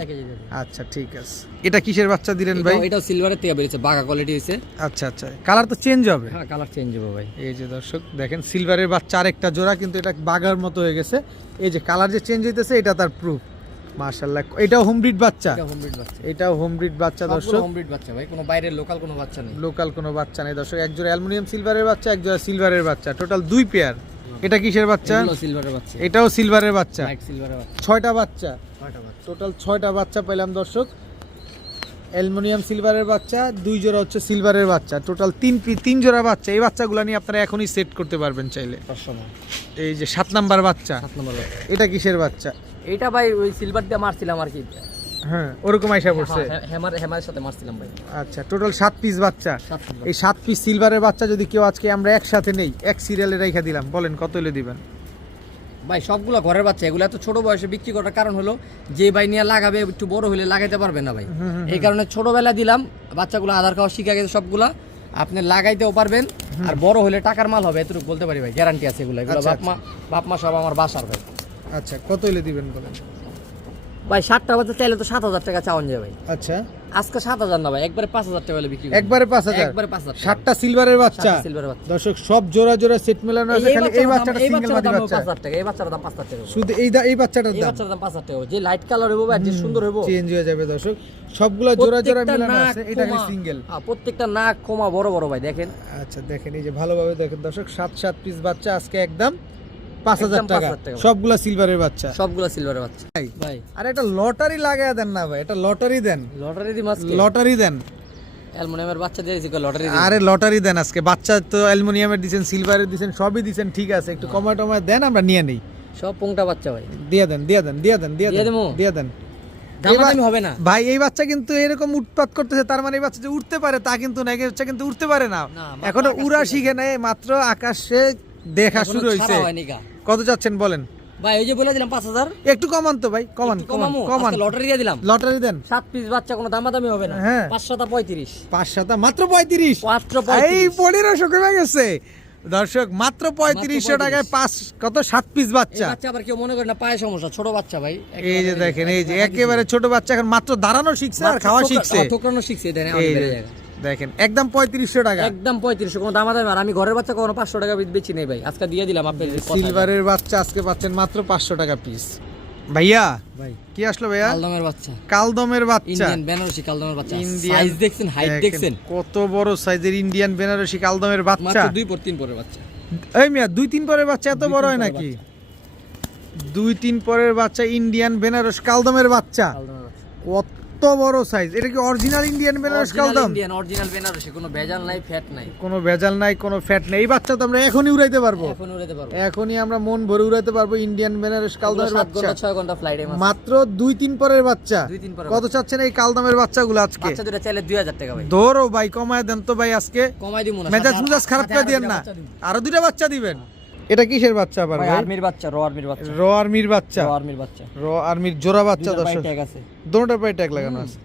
আচ্ছা ঠিক আছে। এটা কিসের বাচ্চা দিলেন ভাই? এটা সিলভারের থেকে বেরিয়েছে, বাঘা কোয়ালিটি হইছে। আচ্ছা আচ্ছা, কালার তো চেঞ্জ হবে? হ্যাঁ কালার চেঞ্জ হবে ভাই। এই যে দর্শক দেখেন সিলভারের বাচ্চা আরেকটা জোড়া, কিন্তু এটা বাঘার মতো হয়ে গেছে। এই যে কালার যে চেঞ্জ হইতেছে এটা তার প্রুফ। মাশাআল্লাহ, এটাও হোম ব্রিড বাচ্চা? এটা হোম ব্রিড বাচ্চা, এটাও হোম ব্রিড বাচ্চা দর্শক, হোম ব্রিড বাচ্চা ভাই, কোনো বাইরের লোকাল কোনো বাচ্চা নেই, লোকাল কোনো বাচ্চা নেই দর্শক। এক জোড়া অ্যালুমিনিয়াম সিলভারের বাচ্চা, এক জোড়া সিলভারের বাচ্চা, টোটাল 2 পেয়ার। এটা কিসের বাচ্চা? এগুলো সিলভারের বাচ্চা, এটাও সিলভারের বাচ্চা, লাইট সিলভারের বাচ্চা, 6টা বাচ্চা, 6টা বাচ্চা, টোটাল 6টা বাচ্চা পেলাম দর্শক। অ্যালুমিনিয়াম সিলভারের বাচ্চা, 2 জোড়া হচ্ছে সিলভারের বাচ্চা, টোটাল 3 জোড়া বাচ্চা। এই বাচ্চাগুলো নিয়ে আপনারা এখনই সেট করতে পারবেন চাইলে। এই যে 7 নাম্বার বাচ্চা, 7 নম্বর বাচ্চা। এটা কিসের বাচ্চা? এটা ভাই ওই সিলভার দিয়ে মারছিলাম আর কি, হ্যাঁ ওরকম আইসা পড়ছে। হেমারের সাথে মারছিলাম ভাই। আচ্ছা, টোটাল 7 পিস বাচ্চা। এই 7 পিস সিলভারের বাচ্চা যদি কেউ আজকে আমরা একসাথে নেই, এক সিরিয়ালে রেখে দিলাম, বলেন কত হলে দিবেন? ভাই সবগুলো ঘরের বাচ্চা, এগুলো এত ছোট বয়সে বিক্রি করার কারণ হলো যে ভাই নিয়ে লাগাবে একটু বড় হলে লাগাইতে পারবে না ভাই, এই কারণে ছোটবেলা দিলাম। বাচ্চাগুলো আধার খাওয়া শিখে গেছে সবগুলা, আপনি লাগাইতেও পারবেন, আর বড় হলে টাকার মাল হবে, এতটুকু বলতে পারি ভাই, গ্যারান্টি আছে। এগুলো বাপ মা সব আমার বাসার ভাই। আচ্ছা, কত হলে দিবেন বলেন? ভাই 7টা বাচ্চা চাইলে তো 7,000 টাকা চাওয়ান যায় ভাই। আচ্ছা, আজকে 7,000 না ভাই, একবারে 5,000 টাকা হলে বিক্রি করব। একবারে 5,000? একবারে 5,000। 7টা সিলভারের বাচ্চা দর্শক, সব জোড়া জোড়া সেট মেলানো আছে। খালি এই বাচ্চাটা সিঙ্গেল মাদি বাচ্চা, 5,000 টাকা। এই বাচ্চাটার দাম 5,000 টাকা, শুধু এই বাচ্চাটার এই দাম? বাচ্চাটার দাম 5,000 টাকা। যে লাইট কালার হবে আর যে সুন্দর হবে চেঞ্জ হয়ে যাবে দর্শক, সবগুলা জোড়া জোড়া মেলানো আছে। এটা খালি সিঙ্গেল, প্রত্যেকটা নাক কোমা বড় বড় ভাই দেখেন। আচ্ছা দেখেন, এই যে ভালোভাবে দেখেন দর্শক, 7 পিস বাচ্চা আজকে একদম 5,000 টাকা, সবগুলা সিলভারের বাচ্চা, সবগুলা সিলভারের বাচ্চা ভাই। আর এটা লটারি লাগায়া দেন না ভাই, এটা লটারি দেন, লটারি দি মাছ, লটারি দেন। অ্যালুমিনিয়ামের বাচ্চা দিয়েছি লটারি। আরে লটারি দেন আজকে, বাচ্চা তো অ্যালুমিনিয়ামের দিবেন, সিলভারের দিবেন, সবই দিবেন, ঠিক আছে, একটু কমায় টমায় দেন, আমরা নিয়ে নেই। সব পোংটা বাচ্চা ভাই, দিয়ে দেন দিয়ে দেন দিয়ে দেন দিয়ে দেন দিয়ে দেন। দামাদামি হবে না ভাই, এই বাচ্চা কিন্তু এরকম উৎপাত করতেছে, তার মানে এই বাচ্চা যে উঠতে পারে তা কিন্তু না, এই বাচ্চা কিন্তু উঠতে পারে না, এখনো উড়া শিখে নাই, মাত্র আকাশে দেখা শুরু হয়েছে। কত চাচ্ছেন বলেন ভাই? ওই যে বলে দিলাম 5,000, একটু কমান তো ভাই, কমান কমান কমান। লটারি দিয়ে দিলাম, লটারি দেন। 7 পিস বাচ্চা, কোনো দামাদামি হবে না। হ্যাঁ, 535, 5 মাত্র 35, মাত্র এই 1500 কমে গেছে দর্শক, মাত্র 3500 টাকায় 7 পিস বাচ্চা। বাচ্চা আবার কেউ মনে করে না পায়ে সমস্যা, ছোট বাচ্চা ভাই। এই যে দেখেন, এই যে একেবারে ছোট বাচ্চা, এখন মাত্র দাঁড়ানো শিখছে আর খাওয়া শিখছে, ঠোকরানো শিখছে। দেখেন একদম 3500 টাকা, একদম 3500, কোনো দামাদামি। আর আমি ঘরের বাচ্চা কোনো 500 টাকা বেচি নেই ভাই, আজকে দিয়ে দিলাম। আপনি সিলভারের বাচ্চা আজকে পাচ্ছেন মাত্র 500 টাকা পিস। ভাইয়া ভাই কি আসলো ভাইয়া? কালদমের বাচ্চা, কালদমের বাচ্চা, ইন্ডিয়ান বেনারসি কালদমের বাচ্চা। সাইজ দেখছেন, হাইট দেখছেন, কত বড় সাইজের ইন্ডিয়ান বেনারসি কালদমের বাচ্চা, মাত্র 2-3 পরের বাচ্চা। এই মিয়া 2-3 পরের বাচ্চা এত বড় হয় নাকি? 2-3 পরের বাচ্চা ইন্ডিয়ান বেনারস কালদমের বাচ্চা, কত বড় সাইজ। এটা কি অরিজিনাল ইন্ডিয়ান বেনারস কালদম? ইন্ডিয়ান অরিজিনাল বেনারসি, কোনো ভেজাল নাই, ফ্যাট নাই, কোনো ভেজাল নাই, কোনো ফ্যাট নাই। এই বাচ্চা তো আমরা এখনই উড়াইতে পারবো, এখনই আমরা মন ভরে উড়াইতে পারবো ইন্ডিয়ান বেনারস কালদমের বাচ্চা। 6 ঘন্টা ফ্লাইটে মাত্র 2-3 পরের বাচ্চা। কত চাচ্ছেন এই কালদমের বাচ্চাগুলো আজকে? বাচ্চা দুটো চাইলে 2000 টাকা ভাই। ধরো ভাই, কমায় দেন তো ভাই, আজকে কমাই দিমু না, মেজাজ খারাপ করে দিয়েন না, আরো 2টা বাচ্চা দিবেন। এটা কিসের বাচ্চা আবার ভাই? আর্মির বাচ্চা, র আর্মির বাচ্চা, র আর্মির বাচ্চা, র আর্মির বাচ্চা, র আর্মির জোড়া বাচ্চা দর্শক, ট্যাগ আছে, দুটোটার পায়ে ট্যাগ লাগানো আছে।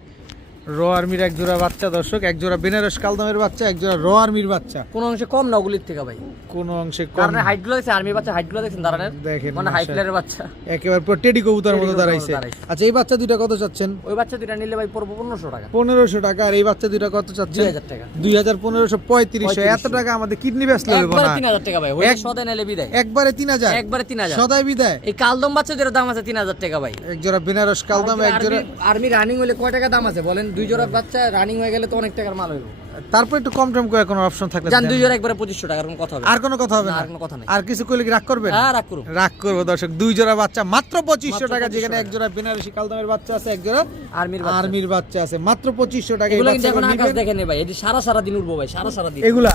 র আর্মির এক জোড়া বাচ্চা দর্শক, এক জোড়া বেনারস কালদমের বাচ্চা, এক জোড়া র আর্মির বাচ্চা। কোন অংশে কম না ওগুলির থেকে ভাই, কোন অংশে কম। কারণ হাইটগুলো দেখছেন, আর্মির বাচ্চা হাইটগুলো দেখছেন, দাঁড়ানের দেখেন মানে হাই ফ্লায়ারের বাচ্চা, একেবারে পুরো টেডি কবুতরের মতো দাঁড়াইছে। আচ্ছা, এই বাচ্চা দুইটা কত চাচ্ছেন? ওই বাচ্চা দুইটা নিলে ভাই পড়বো 1500 টাকা। 1500 টাকা। আর এই বাচ্চা দুইটা কত চাচ্ছেন? 2000 টাকা। 2000, 1500, 3500। এত টাকা আমাদের কিডনি বেচলে হবে না। 3000 টাকা ভাই, ওই সদাই নিলে বিদায়। একবারে 3000, একবারে 3000 সদাই বিদায়। এই কালদম বাচ্চা দুটোর দাম আছে 3000 টাকা ভাই। এক জোড়া বেনারস কালদম, এক জোড়া আর্মি রানিং হলে কয় টাকা দাম আছে বলেন? 2 জোড়া বাচ্চা রানিং হয়ে গেলে তো অনেক টাকার মাল হইব। তারপর একটু কম টম করে কোনো অপশন থাকলে জান, 2 জোড়া একবারে 2500 টাকার কোনো কথা হবে? আর কোনো কথা হবে না, আর কোনো কথা নাই। আর কিছু কইলে কি রাগ করবেন? হ্যাঁ, রাগ করব, রাগ করব দর্শক। 2 জোড়া বাচ্চা মাত্র 2500 টাকা, যেখানে এক জোড়া বেনারসি কালদমের বাচ্চা আছে, এক জোড়া আর্মির বাচ্চা আছে, মাত্র 2500 টাকা। এগুলো কিন্তু এখন আকাশ দেখেন ভাই, এই সারা দিন উড়বো ভাই, সারা দিন এগুলা।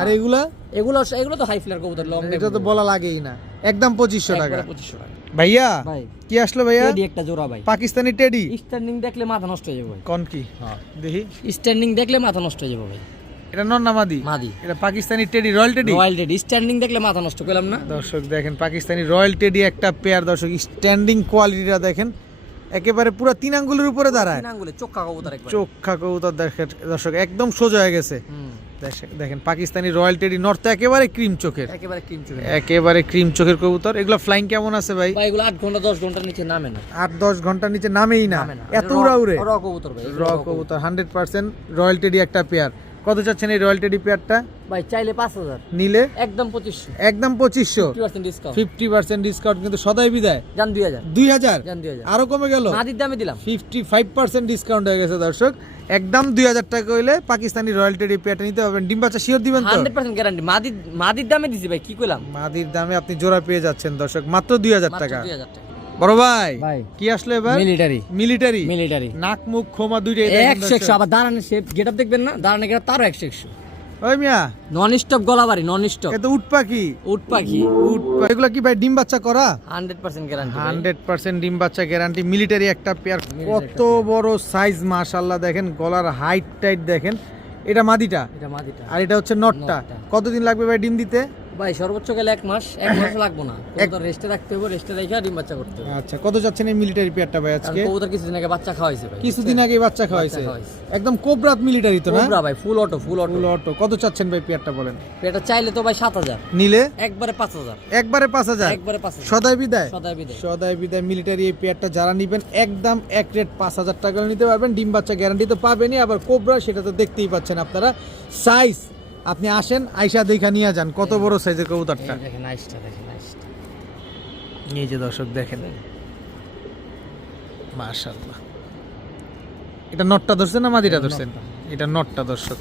আর এগুলো তো হাই ফ্লায়ার কবুতর, লং এটা তো বলা লাগেই না, একদম 2500 টাকা। 2500 টাকা ভাইয়া ভাই। কি আসলো ভাইয়া? টেডি একটা জোড়া ভাই, পাকিস্তানি টেডি। স্ট্যান্ডিং দেখলে মাথা নষ্ট হয়ে যাবে ভাই। কোন কি? দেখি, স্ট্যান্ডিং দেখলে মাথা নষ্ট হয়ে যাবে ভাই। এটা নর না মাদি? মাদি। এটা Pakistani teddy, royal teddy. Royal teddy standing দেখলে মাথা নষ্ট করলাম না দর্শক। দেখেন পাকিস্তানি রয়্যাল টেডি একটা পেয়ার দর্শক, স্ট্যান্ডিং কোয়ালিটিটা দেখেন, একেবারে পুরো 3 আঙ্গুলের উপরে দাঁড়ায়, 3 আঙ্গুলে চোখা কবুতর একবার। চোখা কবুতর দেখেন দর্শক, একদম সোজা হয়ে গেছে। দেখেন পাকিস্তানি রয়্যাল টেডি নর তো একেবারে ক্রিম চোখের, একেবারে ক্রিম চোখের, একেবারে ক্রিম চোখের কবুতর। এগুলো ফ্লাইং কেমন আছে ভাই? ভাই এগুলো 8 ঘন্টা 10 ঘন্টার নিচে নামে না, 8-10 ঘন্টার নিচে নামেই না, এত উড়া উড়ে। র কবুতর ভাই, র কবুতর 100% রয়্যাল টেডি একটা পেয়ার। কত চাচ্ছেন এই রয়্যাল টেডি পেয়ারটা? ভাই চাইলে 5000, নিলে একদম 2500, একদম 2500, 50% ডিসকাউন্ট, 50% ডিসকাউন্ট, কিন্তু সদাই বিদায় জান 2000, 2000 জান 2000 আরো কমে গেল, মাদির দামে দিলাম 55% ডিসকাউন্ট হয়ে গেছে দর্শক। একদম 2000 টাকা হইলে পাকিস্তানি রয়্যাল টেডি পেয়ারটা নিতে পারবেন। ডিম বাচ্চা শিওর দিবেন তো? 100% গ্যারান্টি। মাদির দামে দিছি ভাই, কি কইলাম, মাদির দামে আপনি জোড়া পেয়ে যাচ্ছেন দর্শক, মাত্র 2000 টাকা। 2000 টাকা। বড় ভাই ভাই কি আসলে এবার? মিলিটারি, মিলিটারি, মিলিটারি নাক মুখ খোমা দুইটাই 100 আবার দাঁড়ানোর শেপ গেটআপ দেখবেন না, দাঁড়ানো গেটআপ তারও 100। ওই মিয়া নন স্টপ গলাবাড়ি, নন স্টপ, এত উট পাখি, উট পাখি, এগুলো কি ভাই ডিম বাচ্চা করা? 100% গ্যারান্টি, 100% ডিম বাচ্চা গ্যারান্টি। মিলিটারি একটা পেয়ার, কত বড় সাইজ মাশাআল্লাহ। দেখেন গলার হাইট টাইট দেখেন। এটা মাদিটা, এটা মাদিটা, আর এটা হচ্ছে নটটা। কতদিন লাগবে ভাই ডিম দিতে? ভাই সর্বোচ্চ গেলে 1 মাস, 1 মাস লাগবে না, কবুতর রেস্টে রাখতে হবে, রেস্টে রেখে ডিম বাচ্চা করতে হবে। আচ্ছা কত যাচ্ছেন এই মিলিটারি পেয়ারটা ভাই আজকে? কবুতর কিছুদিন আগে বাচ্চা খাওয়াইছে ভাই, কিছুদিন আগে বাচ্চা খাওয়াইছে, একদম কোবরাত মিলিটারি তো না? কোবরা ভাই, ফুল অটো, ফুল অটো, ফুল অটো। কত চাচ্ছেন ভাই পেয়ারটা বলেন? এটা চাইলে তো ভাই 7000, নিলে একবারে 5000, একবারে 5000, একবারে 5000, সদাই বিদায়, সদাই বিদায়। সদাই বিদায়। মিলিটারি এই পেয়ারটা যারা নিবেন একদম এক রেট 5000 টাকা নিতে পারবেন। ডিম বাচ্চা গ্যারান্টি তো পাবেনই, আবার কোবরা সেটা তো দেখতেই পাচ্ছেন আপনারা। সাইজ আপনি আসেন, আইসা দেখা নিয়ে যান কত বড় সাইজের কবুতরটা। এই দেখেন আইসটা, দেখেন আইসটা, এই যে দর্শক দেখেন মাশাআল্লাহ। এটা নটটা ধরছেন না মাদিটা ধরছেন? এটা নটটা দর্শক,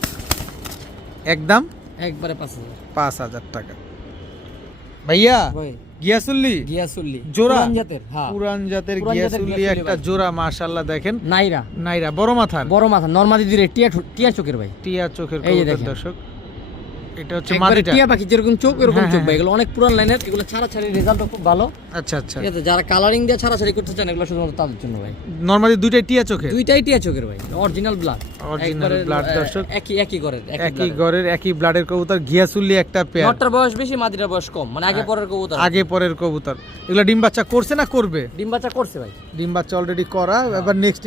একদম একবারে 5000, 5000 টাকা। ভাইয়া ভাই গিয়াসুল্লি, গিয়াসুল্লি জোড়া পুরান জাতের, হ্যাঁ পুরান জাতের পুরান জাতের গিয়াসুল্লি গিয়াসুল্লি একটা ভাই। জোড়া মাশাআল্লাহ। দেখেন নাইরা, নাইরা বড় মাথার, বড় মাথা, নরমাদি দিরে টিয়া চোখের ভাই, টিয়া চোখের এই যে কবুতর দেখেন। দর্শক। এটা হচ্ছে একবারে মাদিটা। টিয়া পাখি যেরকম চোখ এরকম হ্যাঁ, চোখ ভাই, হ্যাঁ। এগুলো অনেক পুরান লাইনের, এগুলো ছাড়াছাড়ি রেজাল্টও খুব ভালো। আচ্ছা আচ্ছা, ঠিক আছে, যারা কালারিং দিয়ে ছাড়াছাড়ি করতে চান এগুলো শুধুমাত্র তাদের জন্য ভাই। নরমালি দুইটাই টিয়া চোখের, দুইটাই টিয়া চোখের ভাই, অরিজিনাল ব্লাড, অরিজিনাল ব্লাড দর্শক। একই ঘরের, একই ঘরের একই ব্লাডের কবুতর গিয়াসুল্লি একটা পেয়ার। নটটার বয়স বেশি, মাদিটার বয়স কম, মানে আগে পরের কবুতর। আগে পরের কবুতর। এগুলো ডিম বাচ্চা করছে না করবে? ডিম বাচ্চা করছে ভাই, ডিম বাচ্চা অলরেডি করা, এবার নেক্সট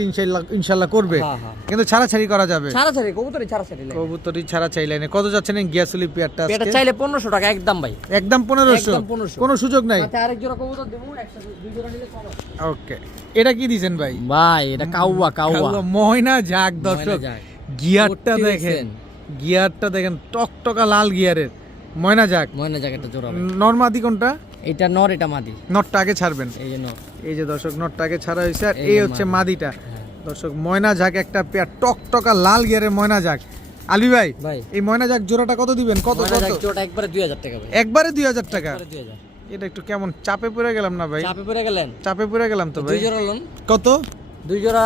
ইনশাআল্লাহ করবে, হ্যাঁ হ্যাঁ, কিন্তু ছাড়াছাড়ি করা যাবে। ছাড়াছাড়ি কবুতরই ছাড়াছাড়ি লাগে। কবুতরই ছাড়া চাইলে না। কত যাচ্ছেন এই গিয়াসুলি পেয়ারটা এটা আজকে? চাইলে 1500 টাকা একদম ভাই, একদম 1500, একদম 1500, কোনো সুযোগ নাই। সাথে আরেক জোড়া কবুতর দেবো, একসাথে দুই জোড়া নিলে কম আছে। ওকে, এটা কি দিবেন ভাই? ভাই এটা কাউয়া, কাউয়া ময়না যাক দর্শক। যায়। গিয়ারটা ভর্তি দেখেন, হয়েছেন। গিয়ারটা দেখেন টকটকা লাল গিয়ারের ময়না যাক। ময়না জায়গাটা জোড়া ভাই। নরমাদি কোনটা? এটা নর, এটা মাদি, নটটা আগে ছাড়বেন। এই যে নর, এই যে দর্শক নটটা আগে ছাড়া হয়েছে, আর এই এই যে হচ্ছে মাদি। মাদিটা হ্যাঁ। দর্শক। ময়না যাক একটা পেয়ার, টকটকা লাল গিয়ারের ময়না যাক। আলী ভাই ভাই এই ময়না যাক জোড়াটা কত দিবেন? কত ময়না কত? জাগ জোড়াটা একবারে 2000 টাকা ভাই, একবারে 2000 টাকা। একবারে 2000। এটা একটু কেমন চাপে পড়ে গেলাম না ভাই? চাপে পড়ে গেলেন, চাপে পড়ে গেলাম তো ভাই। দুই জোড়া লোন, কত? দুই জোড়া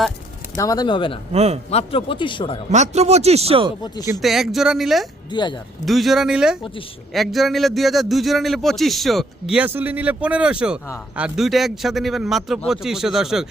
দামাদামি হবে না, হ্যাঁ মাত্র 2500 টাকা ভাই। মাত্র 2500, মাত্র 2500। কিন্তু এক জোড়া নিলে 2000, দুই জোড়া নিলে 2500, এক জোড়া নিলে 2000, দুই জোড়া নিলে 2500, গিয়াসুলি নিলে 1500, হ্যাঁ। আর দুইটা একসাথে নেবেন মাত্র 2500 2500 দর্শক।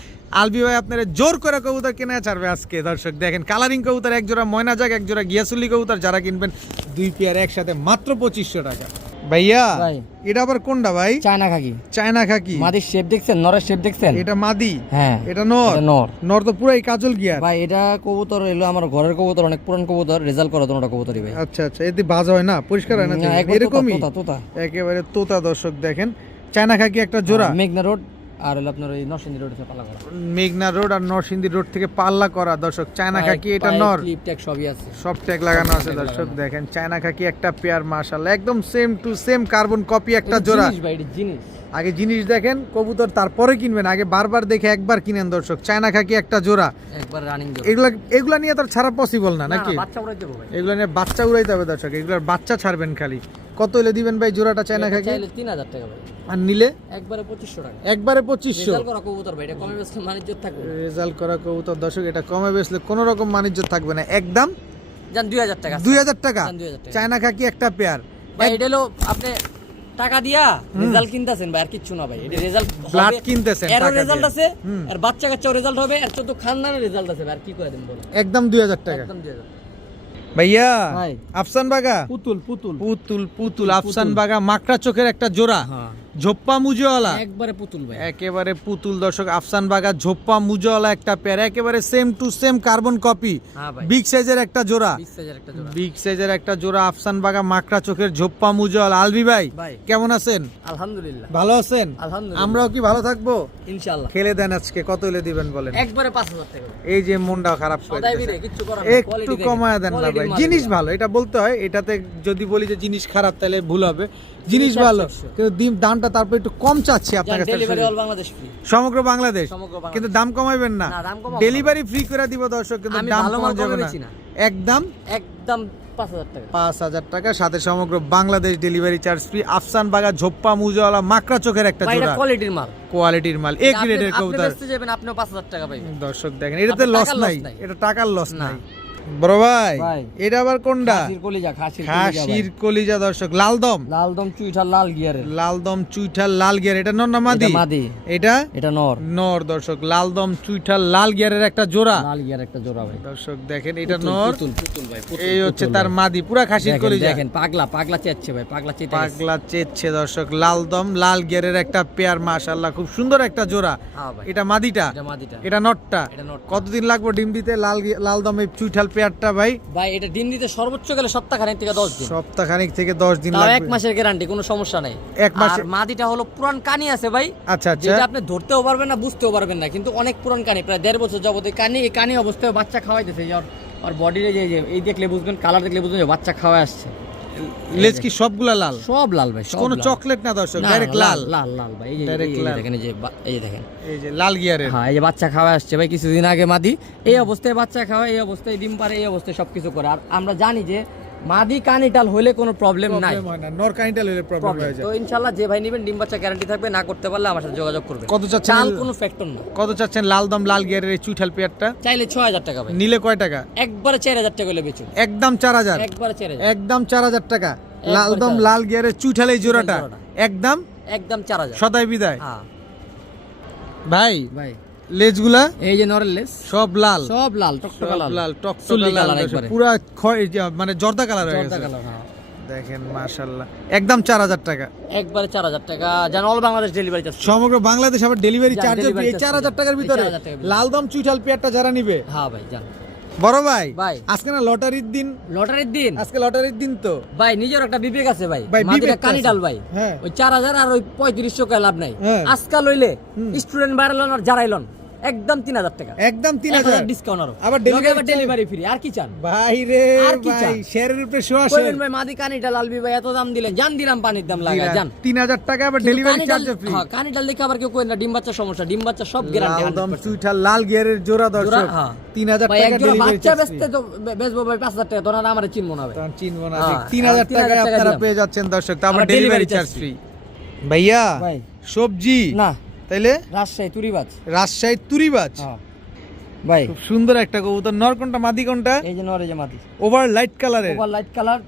আলবি ভাই আপনারা জোর করে কবুতর কেনা ছাড়বে আজকে দর্শক। দেখেন কালারিং কবুতর এক জোড়া ময়না যাক, এক জোড়া গিয়াসুলি কবুতর যারা কিনবেন দুই পেয়ার একসাথে মাত্র 2500 টাকা। ভাইয়া ভাই এটা আবার কোনটা ভাই? চায়না খাকি, চায়না খাকি। মাদির শেপ দেখছেন, নরের শেপ দেখছেন? এটা মাদি, হ্যাঁ এটা নর। এটা নর নর তো পুরাই কাজল গিয়ার। ভাই। এটা কবুতর এলো আমার ঘরের কবুতর, অনেক পুরান কবুতর, রেজাল্ট করা তোমরা কবুতরই ভাই। আচ্ছা আচ্ছা, এতে বাজ হয় না, পরিষ্কার হয় না? না, একবার এরকমই তোতা, তোতা। একেবারে তোতা দর্শক। দেখেন চায়না খাকি একটা জোড়া, মেঘনা রোড আর হলো আপনার ওই নরসিংদী রোড থেকে পালা করা। মেঘনা রোড আর নরসিংদী রোড থেকে পাল্লা করা দর্শক। চায়না খাকি এটা নর, ক্লিপ ট্যাগ সবই আছে, সব ট্যাগ লাগানো আছে দর্শক। দেখেন চায়না খাকি একটা পেয়ার মাশাআল্লাহ, একদম same to same carbon copy একটা এটা জোড়া। জিনিস ভাই, এটা জিনিস। আগে জিনিস দেখেন কবুতর, তারপরে কিনবেন। আগে বারবার দেখে একবার কিনেন দর্শক। চায়না খাকি একটা জোড়া, একবার রানিং জোড়া। এগুলা এগুলা নিয়ে তো আর ছাড়া পসিবল না না, না, নাকি? বাচ্চা উড়াই দেবো ভাই। এগুলা নিয়ে বাচ্চা উড়াইতে হবে দর্শক, এগুলার বাচ্চা ছাড়বেন খালি। কত হলে দিবেন ভাই জোড়াটা চায়না এটা খাকি? চাইলে 3000 টাকা ভাই, আর নিলে একবারে 2500 টাকা। একবারে 2500। রেজাল্ট করা কবুতর ভাই, এটা কমে বেশি বাণিজ্য থাকবে না। রেজাল্ট করা কবুতর দর্শক, এটা কমে বেচলে কোনো রকম বাণিজ্য থাকবে না, একদম জান 2000 টাকা, 2000 টাকা। জান 2000 টাকা চায়না খাকি একটা পেয়ার। ভাই। এটা হলো আপনি টাকা দিয়া রেজাল্ট কিনতেছেন ভাই, আর কিচ্ছু না ভাই। এটা রেজাল্ট ব্লাড কিনতেছেন এর টাকা রেজাল্ট দিয়ে। আছে, আর বাচ্চা কাচ্চাও রেজাল্ট হবে, আর 14 খানদানের রেজাল্ট আছে ভাই, আর কি করে দেন বলো? একদম 2000 টাকা। একদম 2000। ভাইয়া ভাই আফসান বাগা, পুতুল পুতুল পুতুল পুতুল আফসান বাগা মাকড়া চোখের একটা জোড়া। হ্যাঁ ঝোপ্পা মুজোওয়ালা, একবারে পুতুল ভাই, একেবারে পুতুল দর্শক। আফসান বাগা ঝোপ্পা মুজোওয়ালা একটা পেয়ার, একেবারে same to same carbon copy, হ্যাঁ ভাই, বিগ সাইজের একটা জোড়া, বিগ সাইজের একটা জোড়া, বিগ সাইজের একটা জোড়া আফসান বাগা মাকড়া চোখের ঝোপ্পা মুজোওয়ালা। আলবি ভাই ভাই কেমন আছেন? আলহামদুলিল্লাহ ভালো আছেন? আলহামদুলিল্লাহ, আমরাও কি ভালো থাকবো ইনশাআল্লাহ। খেলে দেন আজকে, কত হলে দিবেন বলেন? একবারে 5000 টাকা, এই যে মনটা খারাপ করে সদাই দিতেছে। বিরে কিচ্ছু করার নাই, একটু quality দেখেন, কমায় দেন না quality ভাই, মাল জিনিস এগুলো। ভালো এটা বলতে হয়, এটাতে যদি বলি যে জিনিস খারাপ তাহলে ভুল হবে, জিনিস জিনিস ভালো 100। কিন্তু দামটা তারপর একটু কম চাচ্ছি আপনার কাছে, ডেলিভারি অল বাংলাদেশ ফ্রি, সমগ্র বাংলাদেশ, সমগ্র বাংলাদেশ। কিন্তু দাম কমাইবেন না, না, দাম কমাবো না। ডেলিভারি ফ্রি করে দিব দর্শক, কিন্তু আমি দাম ভালো মাল কমানো যাবে কমে না, বেচি না। একদম একদম 5000 টাকা, 5000 টাকা, সাথে সমগ্র বাংলাদেশ ডেলিভারি চার্জ ফ্রি। আফসান বাগা ঝোপ্পা মুজোওয়ালা মাকড়া চোখের একটা ভাই এটা জোড়া, কোয়ালিটির মাল, কোয়ালিটির মাল, এ গ্রেডের আপনি কবুতর বেচতে যাবেন আপনিও 5000 টাকা পাইবেন। দর্শক দেখেন, এটাতে আপনার লস টাকার নাই, loss নাই। এটা টাকার লস না। নাই। বড় ভাই ভাই। এটা আবার কোনটা? খাসির কলিজা, খাসির কলিজা ভাই। খাসির কলিজা দর্শক, লালদম, লালদম চুইঠা লাল গিয়ারের, লালদম চুইঠাল লাল গিয়ার, এটা নর না মাদি? এটা মাদি, এটা এটা নর, নর দর্শক, লালদম চুইঠাল লাল গিয়ারের একটা জোড়া লাল গিয়ার একটা জোড়া ভাই। দর্শক দেখেন, এটা পুতুল, নর, পুতুল, পুতুল ভাই, পুতুল, এই হচ্ছে পুতুল তার ভাই। মাদি, পুরা খাসির দেখেন, কলিজা, দেখেন পাগলা চেচ্ছে ভাই, পাগলা চেতে গেছে। পাগলা চেচ্ছে দর্শক, লালদম লাল গিয়ারের একটা পেয়ার, মাশাআল্লাহ খুব সুন্দর একটা জোড়া। হ্যাঁ ভাই, এটা মাদিটা, এটা মাদিটা, এটা নটটা। এটা নর। কতদিন লাগবে ডিম দিতে লালদম এই চুইঠাল পেয়ারটা ভাই? ভাই এটা ডিম দিতে সর্বোচ্চ গেলে সপ্তাহখানেক থেকে 10 দিন, সপ্তাহখানেক থেকে 10 দিন তাও লাগবে, 1 মাসের গ্যারান্টি, কোনো সমস্যা নাই। এক মাসে? আর মাদিটা হলো পুরান কানি আছে ভাই, আচ্ছা আচ্ছা, যেটা আপনি ধরতেও পারবেন না, বুঝতেও পারবেন না, কিন্তু অনেক পুরান কানি, প্রায় 1.5 বছর যাবত এই কানি অবস্থায় বাচ্চা খাওয়াইতেছে। আর বডির যে এই দেখলে বুঝবেন, কালার দেখলে বুঝবেন যে বাচ্চা খাওয়া আসছে। লেজ কি সবগুলা লাল? সব লাল ভাই, সব কোনো লাল। চকলেট না দর্শক, না, ডাইরেক্ট লাল, লাল লাল ভাই, এই যে Direct এই যে লাল। দেখেন, এই যে দেখেন, এই যে লাল গিয়ারের। হ্যাঁ, এই যে বাচ্চা খাওয়া আসছে ভাই, কিছুদিন আগে মাদি এই অবস্থায় বাচ্চা খাওয়া, এই অবস্থায় ডিম পারে, এই অবস্থায় সবকিছু করে। আর আমরা জানি যে মাদি কানিটাল হইলে কোনো প্রবলেম নাই, প্রবলেম হয় না, নর কাইন্টাল হলে প্রবলেম হয়ে তো যায়। ইনশাআল্লাহ যে ভাই নেবেন ডিম বাচ্চা গ্যারান্টি থাকবে, না করতে পারলে আমার সাথে যোগাযোগ করবেন। কত চাচ্ছেন? চাল কোনো ফ্যাক্টর না। কত চাচ্ছেন লালদম লাল গিয়ারের এই চুইঠাল পেয়ারটা? চাইলে 6000 টাকা ভাই, নিলে কয় টাকা? একবারে 4000 টাকা হলে বেচুন, একদম 4000, একবারে 4000, একদম 4000 টাকা। একবার লালদম 4000 লাল গিয়ারের চুইঠাল এই জোড়াটা জোড়াটা। একদম একদম 4000। সদাই বিদায়। হ্যাঁ ভাই ভাই, লেজগুলা এই যে নরের লেস সব লাল, সব লাল, টকটকা সব লাল, লাল, টকটকা চুল্লি লাল কালার দর্শক, একবারে, পুরা মানে জর্দা কালার হয়ে জর্দা গেছে কালার। হ্যাঁ, দেখেন মাশাআল্লাহ, একদম 4000 টাকা, একবারে 4000 টাকা, জান অল বাংলাদেশ ডেলিভারি চার্জ। সমগ্র বাংলাদেশ আবার ডেলিভারি যান, চার্জ delivery এই charge 4000 ফ্রি। টাকার ভিতরে। এই 4000 টাকার ভিতরে। লালদম চুইঠাল পেয়ারটা যারা নিবে, হ্যাঁ ভাই, জান বড় ভাই ভাই, আজকে না লটারির দিন, লটারির দিন আজকে লটারির দিন তো ভাই, নিজের একটা বিবেক আছে ভাই, ভাই, মাদিটা বিবেক কানি আছে। ডাল ভাই, হ্যাঁ। ওই 4000 আর ওই 3500 টাকা লাভ নাই। হ্যাঁ। আজকাল লইলে স্টুডেন্ট বাইরেলন আর যারাইলন একদম 3000 টাকা, একদম 3000 ডিসকাউন্ট আর আবার ডেলিভারি ফ্রি, আর কি চান ভাই রে আর কি ভাই, চান? শেয়ারের উপরে শোয়া কইবেন ভাই মাদি কানিটা লালবি ভাই, এত দাম দিলেন, জান দিলাম পানির দাম লাগা, জান 3000 টাকা আবার ডেলিভারি চার্জ ফ্রি। হ্যাঁ, কানিটাল দেখে আবার কেউ কই না ডিম বাচ্চা সমস্যা, ডিম বাচ্চা সব গ্যারান্টি লালদম চুইঠাল লাল গিয়ারের জোড়া দর্শক, হ্যাঁ। 3000 ভাই, টাকা একজন ডেলিভারি বাচ্চা চার্জ বেচতে তো বেচবো ভাই 5000 টাকা, তোরা আমারে চিনবো না ভাই। চিনবো না, হ্যাঁ, 3000 টাকা 3000 টাকা আপনারা দিলাম। পেয়ে যাচ্ছেন দর্শক, তারপর আবার delivery delivery charge charge free. ভাইয়া ভাই সবজি না, তাইলে রাজশাহী তুরিবাজ। রাজশাহী তুরিবাজ, হ্যাঁ ভাই, খুব সুন্দর একটা কবুতর, নর কোনটা মাদি কোনটা? এই যে নরে যে মাদি, ওভার লাইট কালারের, ওভার লাইট কালার,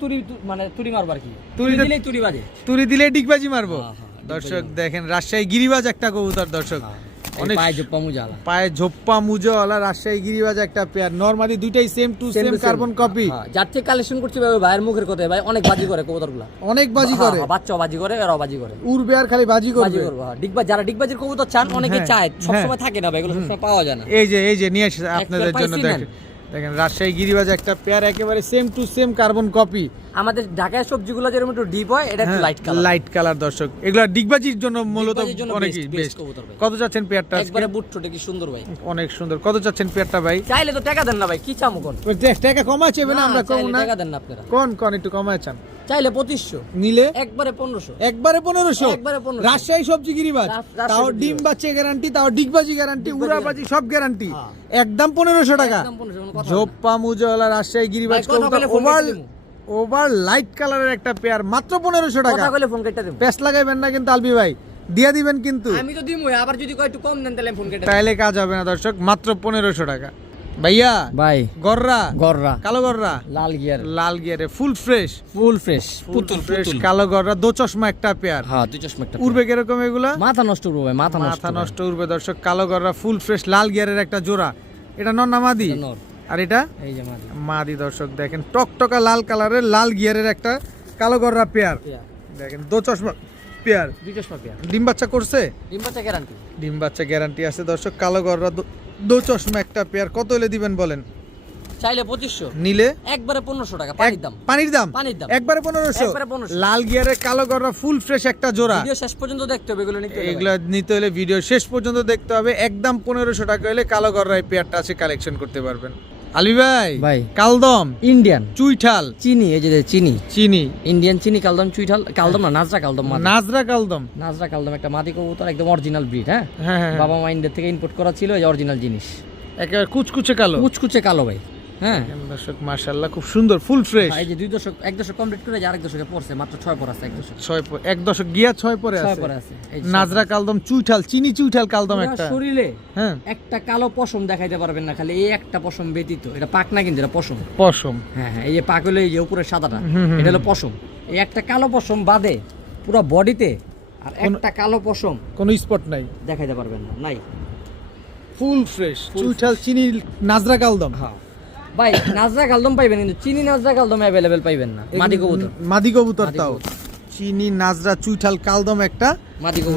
তুরিতে মানে তুরি মারবার কি, তুরি তুরিতে- দিলেই তুরি বাজে। তুরি দিলে ডিগবাজি মারবো। হ্যাঁ, হ্যাঁ, দর্শক দেখেন, রাজশাহী গিরিবাজ একটা কবুতর দর্শক, অনেক অনেক পায়ে জোপ্পা মুজালা, পায়ে ঝোপ্পা মুজোওয়ালা রাজশাহী গিরিবাজ একটা পেয়ার, নরমালি দুইটাই same to same carbon copy. যার থেকে কালেকশন করছি ভাই, ওই ভাইয়ের মুখের কথা ভাই, অনেক বাজি করে কবুতরগুলা, অনেক বাজি করে, বাচ্চাও বাজি করে, এরাও বাজি করে, উড়বে আর খালি বাজি বাজি করবে। করবো। হ্যাঁ, ডিগবাজ, যারা ডিগবাজির কবুতর চান অনেকে হ্যাঁ, চায়, হ্যাঁ। সবসময় থাকে না ভাই, এগুলো সবসময় পাওয়া যায় না। এই যে নিয়ে এসেছে আপনাদের জন্য, পাইছি দেখেন দেখেন রাজশাহী গিরিবাজ একটা পেয়ার, একেবারে same to same carbon copy. আমাদের ঢাকায় সবজিগুলো যেরকম একটু ডিপ হয়, এটা একটু লাইট কালার, লাইট কালার দর্শক, এগুলা ডিগবাজির জন্য মূলত ডিগবাজির জন্য অনেকই best বেস্ট। কবুতর ভাই। কত চাচ্ছেন পেয়ারটা আজকে? একবারে বুট ছোটে, কি সুন্দর ভাই, অনেক সুন্দর। কত চাচ্ছেন পেয়ারটা ভাই? চাইলে তো টাকা দেন না ভাই, কি চামো কোন, টাকা কমায় চেবে না, আমরা কম চাইলে না, টাকা দেন না আপনারা, কোন একটু কমায় চান? চাইলে 2500, নিলে একবারে 1500, একবারে 1500। একবারে 1500। রাজশাহী সবজি গিরিবাজ, রাজশাহী তাও সবজি ডিম গিরিবাজ। বাচ্চা গ্যারান্টি, তাও ডিগবাজি গ্যারান্টি, ডিগবাজি উড়াবাজি সব গ্যারান্টি, হ্যাঁ। একদম 1500 টাকা। একদম 1500, কোনো কথা না। ঝোপ্পা মুজোওয়ালা রাজশাহী গিরিবাজ ভাই, কথা কবুতর, বলে ফোন ওভার কেটে দিমু। ওভার লাইট কালারের একটা পেয়ার, মাত্র 1500 টাকা। কথা কইলে ফোন কেটে দেব, প্যাস লাগাইবেন না কিন্তু আলবি ভাই, দিয়ে দিবেন কিন্তু, আমি তো দিমু, আবার যদি কয় একটু কম দেন তাহলে ফোন কেটে দেব। তাইলে কাজ হবে না দর্শক, মাত্র 1500 টাকা। ভাইয়া ভাই গররা, গররা কালো গররা, লাল গিয়ার, লাল গিয়ারে ফুল ফ্রেশ, ফুল ফ্রেশ, পুতুল ফ্রেশ কালো গররা, দো চশমা একটা পেয়ার। হ্যাঁ, দুই চশমা একটা, উড়বে কিরকম এগুলা? মাথা নষ্ট করবে ভাই, মাথা নষ্ট, মাথা নষ্ট উড়বে দর্শক, কালো গররা ফুল ফ্রেশ লাল গিয়ারের একটা জোড়া। এটা নর না মাদি? নর। আর এটা এই যে মাদি, মাদি দর্শক দেখেন, টকটকা লাল কালারের লাল গিয়ারের একটা কালো গররা পেয়ার। দেখেন দো চশমা পেয়ার। দুই চশমা পেয়ার। ডিম বাচ্চা করছে? ডিম বাচ্চা গ্যারান্টি। ডিম বাচ্চা গ্যারান্টি আছে দর্শক। কালো গররা দো চশমা একটা পেয়ার, কত হলে দিবেন বলেন? চাইলে 2500, নিলে একবারে 1500 টাকা পানির দাম। পানির দাম পানির দাম একবারে 1500। একবারে 1500। লাল গিয়ারের কালো গররা ফুল ফ্রেশ একটা জোড়া। ভিডিও শেষ পর্যন্ত দেখতে হবে এগুলো নিতে হলে। এগুলো নিতে হলে ভিডিও শেষ পর্যন্ত দেখতে হবে। একদম 1500 টাকা হলে কালো গররা এই পেয়ারটা আছে, কালেকশন করতে পারবেন। আলী ভাই, ভাই কালদম, ইন্ডিয়ান চুইঠাল, চিনি, এই যে চিনি, চিনি, ইন্ডিয়ান চিনি, কালদম, চুইঠাল, কালদম না নাজরা কালদম, নাজরা কালদম, নাজরা কালদম একটা মাদি কবুতর, একদম অরিজিনাল ব্রিড। হ্যাঁ হ্যাঁ, বাবা মা ইন্ডিয়া থেকে ইম্পোর্ট করা ছিল, এই অরিজিনাল জিনিস, একেবারে কুচকুচে কালো, কুচকুচে কালো ভাই। হ্যাঁ দর্শক মাশাআল্লাহ খুব সুন্দর ফুল ফ্রেশ। এই যে 2 দশক 1 দশক কমপ্লিট করে যে আরেক দশকে পড়ছে, মাত্র 6 পর আছে, 1 দশক 1 দশক গিয়া 6 পরে 6 আছে। পর আছে। এই নাজরা কালদম, চুইঠাল, চিনি চুইঠাল কালদম একটা। শরীরে হ্যাঁ একটা কালো পশম দেখাইতে পারবেন না, খালি এই একটা পশম ব্যতীত। এটা পাক না কিন্তু, এটা পশম। পশম, হ্যাঁ হ্যাঁ, এই যে পাক হলো এই যে উপরের সাদাটা, এটা হলো পশম। এই একটা কালো পশম বাদে পুরো বডিতে আর একটা কালো পশম কোনো স্পট নাই, দেখাইতে পারবেন না, নাই। ফুল ফ্রেশ চুইঠাল, চিনি, নাজরা কালদম। হ্যাঁ ভাই, নাজরা কালদম পাইবেন কিন্তু চিনি নাজরা কালদম অ্যাভেলেবেল পাইবেন না। মাদি কবুতর, মাদি কবুতর তাও চিনি, নাজরা, চুইঠাল, কালদম একটা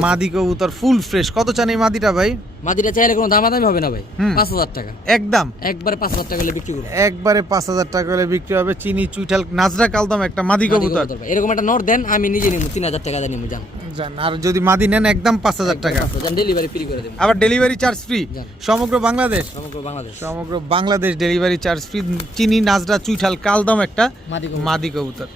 মাদি কবুতর ফুল ফ্রেশ। কত চান এই মাদিটা ভাই? মাদিটা চাইলে কোনো দামাদামি হবে না ভাই, 5000 টাকা একদম, একবারে 5000 টাকা হলে বিক্রি করব, একবারে 5000 টাকা হলে বিক্রি হবে। চিনি, চুইঠাল, নাজরা কালদম একটা মাদি কবুতর। এরকম একটা নর দেন, আমি নিজে নিব, 3000 টাকা দিয়ে নিব, জান। আর যদি মাদি নেন একদম 5000 টাকা, জান, ডেলিভারি ফ্রি করে দেব। আবার ডেলিভারি চার্জ ফ্রি সমগ্র বাংলাদেশ। সমগ্র বাংলাদেশ ডেলিভারি চার্জ ফ্রি। চিনি, নাজরা, চুইঠাল, কালদম একটা মাদি কবুতর।